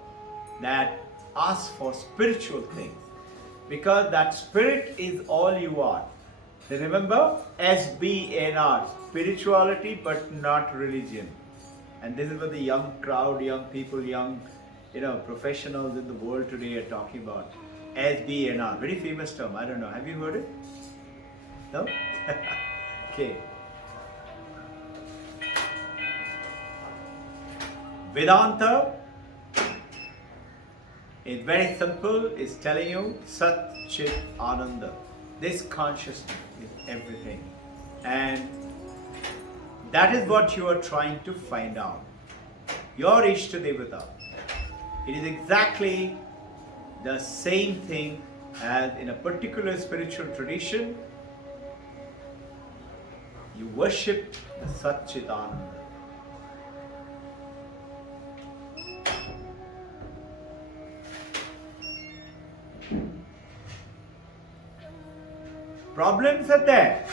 that ask for spiritual things, because that spirit is all you are. So remember, SBNR, spirituality but not religion. And this is what the young crowd, young people, young professionals in the world today are talking about. SBNR, very famous term. I don't know. Have you heard it? No? Okay. Vedanta is very simple. It's telling you Sat Chit Ananda. This consciousness is everything. And that is what you are trying to find out. Your Ishta Devata. It is exactly the same thing as in a particular spiritual tradition. You worship the Sat Chit Ananda. Problems are there.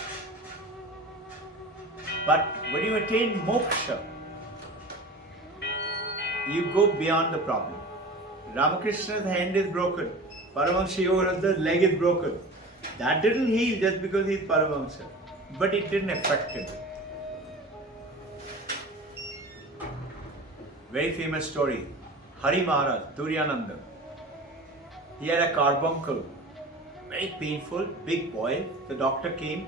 But when you attain moksha, you go beyond the problem. Ramakrishna's hand is broken. Paramahansa Yogananda's leg is broken. That didn't heal just because he's Paramahansa. But it didn't affect him. Very famous story. Hari Maharaj, Turyananda. He had a carbuncle. Very painful, big boil. The doctor came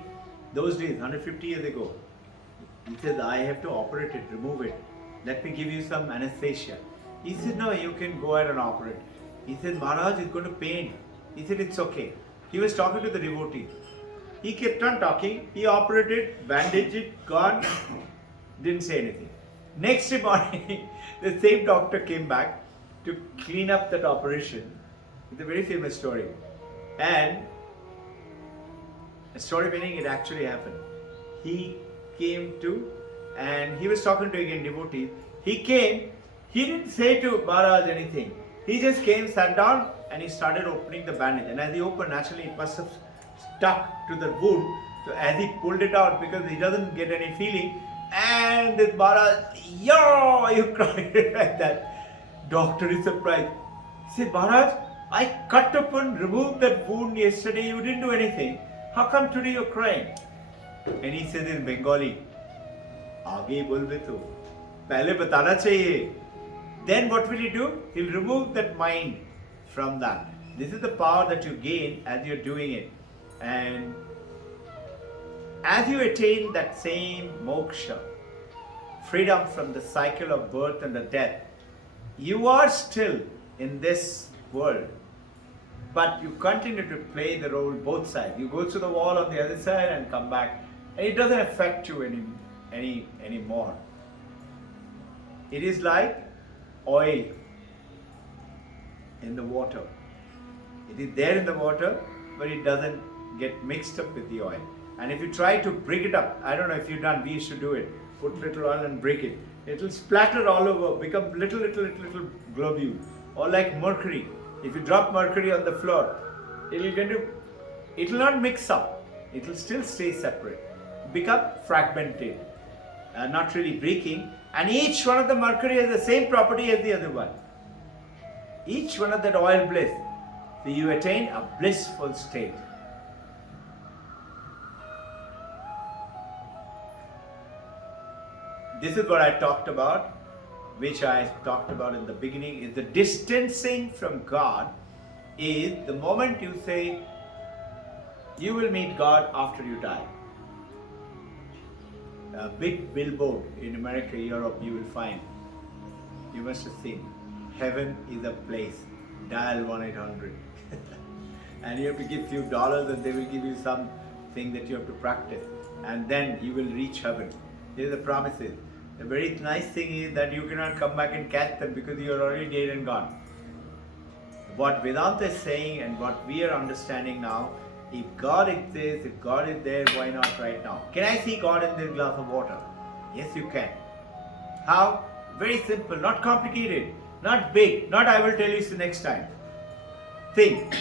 those days, 150 years ago. He said, I have to operate it, remove it. Let me give you some anesthesia. He said, no, you can go ahead and operate. He said, Maharaj, it's going to pain. He said, it's okay. He was talking to the devotee. He kept on talking. He operated, bandaged it, gone. Didn't say anything. Next morning, the same doctor came back to clean up that operation. It's a very famous story. And a story meaning it actually happened. He came to, and he was talking to again devotees. He came, he didn't say to Maharaj anything. He just came, sat down, and he started opening the bandage. And as he opened, naturally it must have stuck to the wound. So as he pulled it out, because he doesn't get any feeling, and this Maharaj, yo, you cried like that. Doctor is surprised. He said, Maharaj, I cut open, removed that wound yesterday, you didn't do anything. How come today you're crying? And he says in Bengali, Aage bolbe to, pehle batana chahiye. Then what will he do? He'll remove that mind from that. This is the power that you gain as you're doing it. And as you attain that same moksha, freedom from the cycle of birth and the death, you are still in this world, but you continue to play the role both sides. You go to the wall on the other side and come back, and it doesn't affect you anymore. It is like oil in the water. It is there in the water, but it doesn't get mixed up with the oil. And if you try to break it up, I don't know if you've done, we used to do it, put little oil and break it. It will splatter all over, become little globules, or like mercury. If you drop mercury on the floor, it will not mix up. It will still stay separate, become fragmented, not really breaking. And each one of the mercury has the same property as the other one. Each one of that oil bliss. So you attain a blissful state. This is what I talked about, which I talked about in the beginning, is the distancing from God is the moment you say, you will meet God after you die. A big billboard in America, Europe, you will find. You must have seen. Heaven is a place dial 1-800. And you have to give few dollars and they will give you something that you have to practice. And then you will reach heaven. These are the promises. The very nice thing is that you cannot come back and catch them because you are already dead and gone. What Vedanta is saying and what we are understanding now, if God exists, if God is there, why not right now? Can I see God in this glass of water? Yes, you can. How? Very simple, not complicated, not big, not I will tell you next time. Think.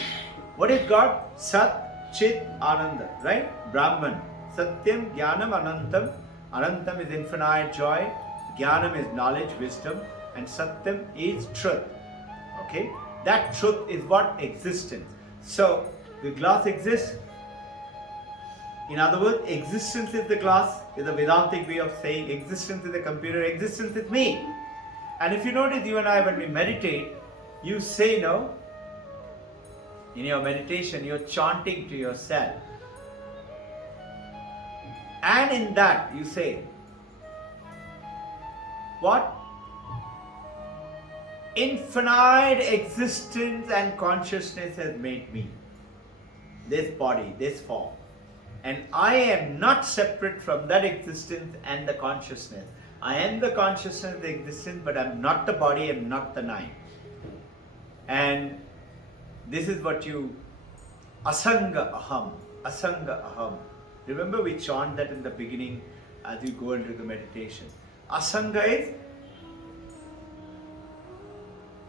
What is God? Sat, Chit, Ananda, right? Brahman. Satyam, Jnanam, Anantam. Anantam is infinite joy. Jnanam is knowledge, wisdom. And Satyam is truth. Okay? That truth is what? Existence. So, the glass exists. In other words, existence is the glass, is a Vedantic way of saying existence is the computer, existence is me. And if you notice, you and I, when we meditate, you say no. In your meditation, you're chanting to yourself. And in that, you say, what? Infinite existence and consciousness has made me. This body, this form. And I am not separate from that existence and the consciousness. I am the consciousness, the existence, but I'm not the body, I'm not the nine. And this is what you, asanga aham, asanga aham. Remember we chant that in the beginning as you go into the meditation. Asanga is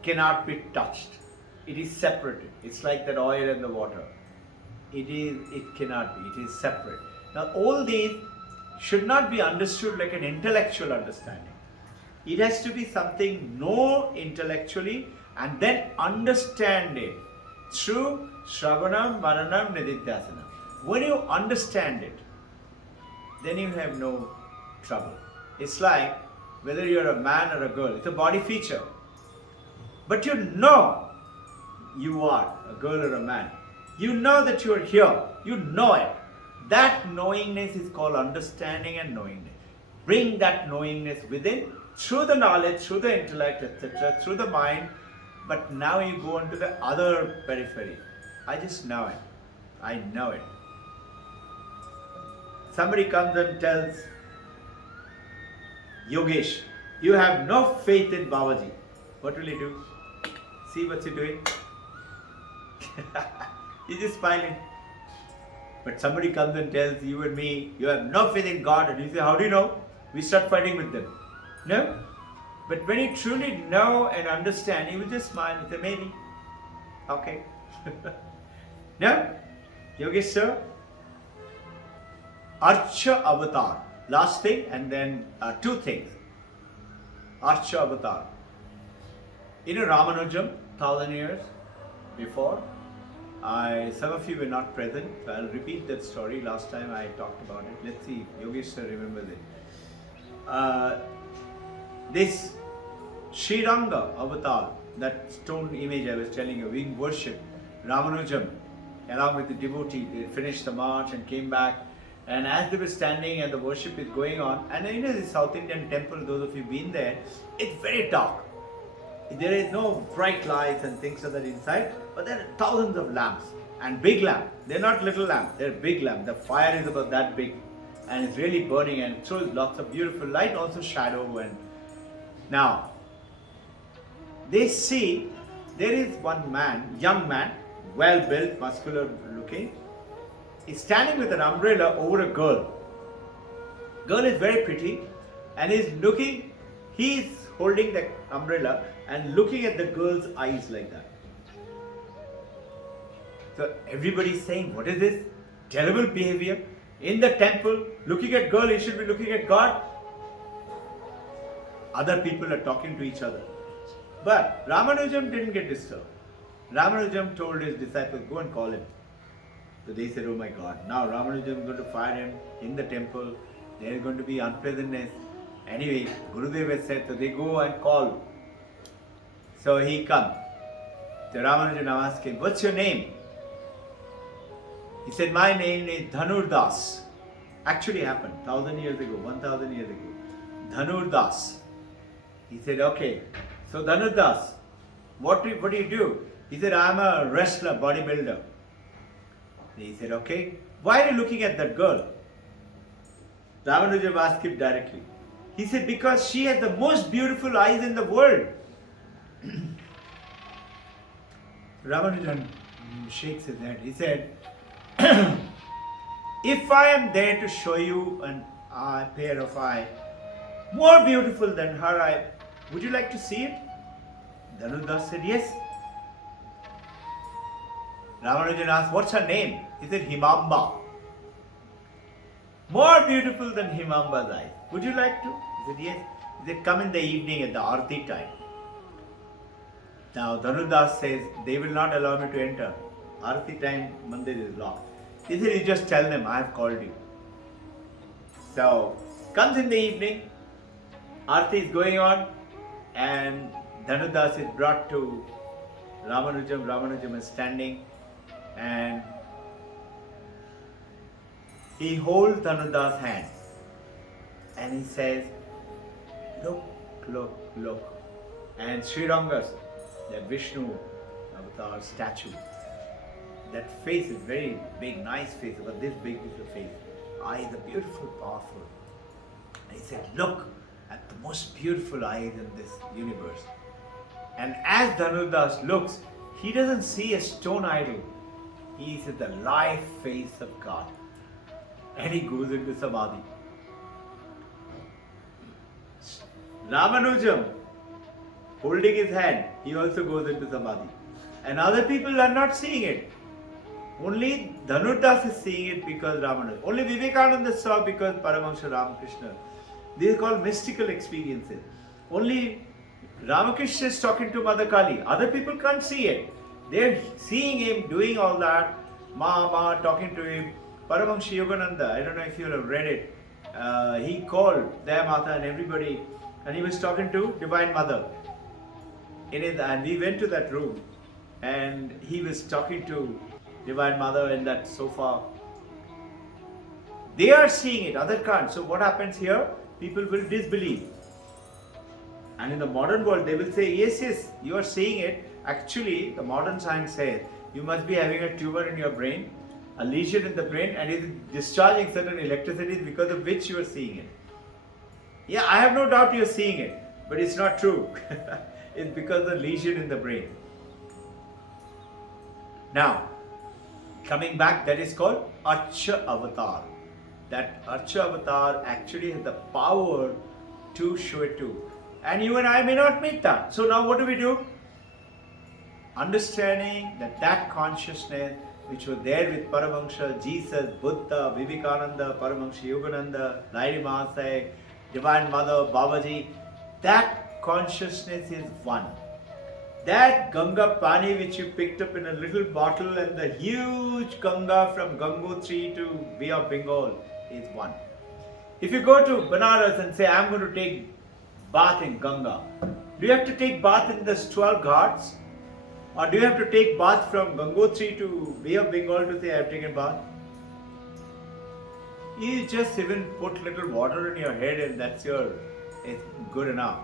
cannot be touched. It is separated. It's like that oil and the water. It cannot be. It is separate. Now all these should not be understood like an intellectual understanding. It has to be something know intellectually and then understand it through Shravanam, Mananam, Nididhyasana. When you understand it, then you have no trouble. It's like whether you're a man or a girl. It's a body feature. But you know you are a girl or a man. You know that you are here. You know it. That knowingness is called understanding and knowingness. Bring that knowingness within through the knowledge, through the intellect, etc., through the mind. But now you go into the other periphery. I just know it. I know it. Somebody comes and tells Yogesh, you have no faith in Babaji. What will he do? See what's he doing? He's just smiling. But somebody comes and tells you and me, you have no faith in God, and you say, how do you know? We start fighting with them. No? But when you truly know and understand, you will just smile and say, maybe. Okay. No? Yogesh sir? Archa Avatar. Last thing, and then two things. Archa Avatar. In a Ramanujam, 1,000 years before, some of you were not present, so I'll repeat that story. Last time I talked about it. Let's see if Yogesh sir remembers it. This Sriranga avatar, that stone image I was telling you, we worship Ramanujam along with the devotee. They finished the march and came back. And as they were standing and the worship is going on, and you know the South Indian temple, those of you been there, it's very dark. There is no bright lights and things like that inside, but there are thousands of lamps and big lamps. They're not little lamps, they're big lamps. The fire is about that big and it's really burning and throws lots of beautiful light, also shadow. And now they see there is one man, young man, well built, muscular looking. He's standing with an umbrella over a girl. Girl is very pretty and he's holding the umbrella and looking at the girl's eyes like that. So everybody's saying, what is this? Terrible behavior. In the temple, looking at girl, he should be looking at God. Other people are talking to each other. But Ramanujam didn't get disturbed. Ramanujam told his disciples, go and call him. So they said, oh my God, now Ramanujam is going to fire him in the temple. There is going to be unpleasantness. Anyway, Gurudev has said, so they go and call. So he comes. So Ramanujam asked him, what's your name? He said, my name is Dhanurdas. Actually happened 1,000 years ago, 1,000 years ago. Dhanurdas. He said, okay. So Dhanurdas, what do you do? He said, I'm a wrestler, bodybuilder. He said, okay, why are you looking at that girl? Ramanujan asked him directly. He said, because she has the most beautiful eyes in the world. Ramanujan shakes his head. He said, if I am there to show you a pair of eyes more beautiful than her eye, would you like to see it? Dhanudas said, yes. Ramanujan asked, what's her name? He said, Himamba. More beautiful than Himamba's eyes. Would you like to? He said, yes. He said, come in the evening at the Aarti time. Now Dhanudas says, they will not allow me to enter. Aarti time, Mandir is locked. He said, you just tell them, I have called you. So, comes in the evening, Aarti is going on, and Dhanudas is brought to Ramanujam. Ramanujam is standing, and he holds Dhanudas' hand, and he says, look, look, look. And Srirangas, the Vishnu avatar statue, that face is very big, nice face, but this big is the face. Eyes are beautiful, powerful. And he said, look at the most beautiful eyes in this universe. And as Dhanudas looks, he doesn't see a stone idol. He sees the live face of God. And he goes into Samadhi. Ramanujam, holding his hand, he also goes into Samadhi. And other people are not seeing it. Only Dhanudas is seeing it because Ramanuja. Only Vivekananda saw because Paramahansa Ramakrishna. These are called mystical experiences. Only Ramakrishna is talking to Mother Kali. Other people can't see it. They're seeing him doing all that. Ma, talking to him. Paramahansa Yogananda, I don't know if you have read it. He called their Mata and everybody, and he was talking to Divine Mother. And we went to that room, and he was talking to Divine Mother in that sofa. They are seeing it, others can't. So what happens here? People will disbelieve. And in the modern world, they will say, yes, yes, you are seeing it. Actually, the modern science says, you must be having a tumor in your brain, a lesion in the brain, and it is discharging certain electricities because of which you are seeing it. Yeah, I have no doubt you are seeing it, but it's not true. It's because of the lesion in the brain. Now, coming back, that is called Archa Avatar. That Archa Avatar actually has the power to show it to. And you and I may not meet that. So now what do? Understanding that consciousness which was there with Paramahansa, Jesus, Buddha, Vivekananda, Paramahansa Yogananda, Lairi Mahasaya, Divine Mother, Babaji, that consciousness is one. That Ganga Pani which you picked up in a little bottle and the huge Ganga from Gangotri to Bay of Bengal is one. If you go to Banaras and say, I'm going to take bath in Ganga, do you have to take bath in the 12 ghats? Or do you have to take bath from Gangotri to Bay of Bengal to say, I have taken bath? You just even put little water in your head and it's good enough.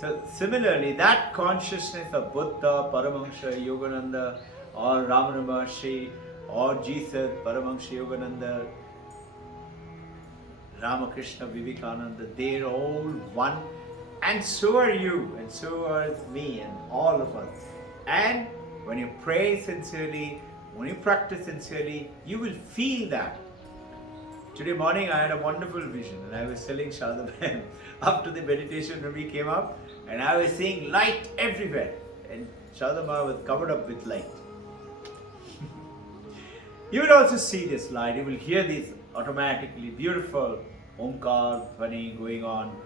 So similarly, that consciousness of Buddha, Paramahansa, Yogananda, or Ramana Maharshi, or Jesus, Paramahansa Yogananda, Ramakrishna, Vivekananda, they're all one. And so are you, and so are me, and all of us. And when you pray sincerely, when you practice sincerely, you will feel that. Today morning I had a wonderful vision, and I was telling Shadabhan after the meditation when we came up, and I was seeing light everywhere, and Shadabhan was covered up with light. You will also see this light, you will hear this automatically beautiful Omkar Dhvani going on.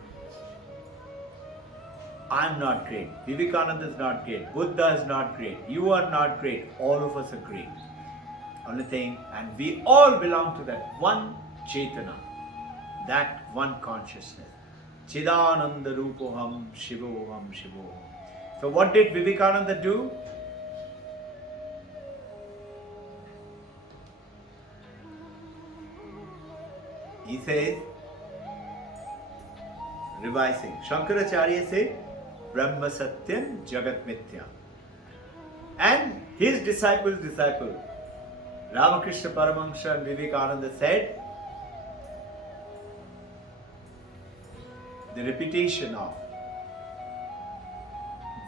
I'm not great. Vivekananda is not great. Buddha is not great. You are not great. All of us are great. Only thing, and we all belong to that one Chaitana, that one consciousness. Chidananda Rupoham Shivoham Shivoham. So what did Vivekananda do? He says, revising, Shankaracharya says, Brahma Satyam Jagat Mithya. And his disciple, Ramakrishna Paramahamsa and Vivekananda said, the repetition of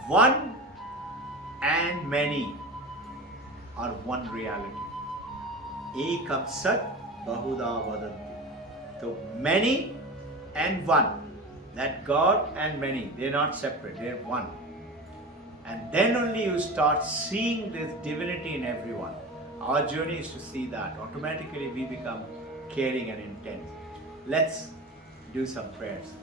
one and many are one reality. Ekam sat bahuda vadanti. So many and one. That God and many, they're not separate, they're one. And then only you start seeing this divinity in everyone. Our journey is to see that. Automatically we become caring and intense. Let's do some prayers.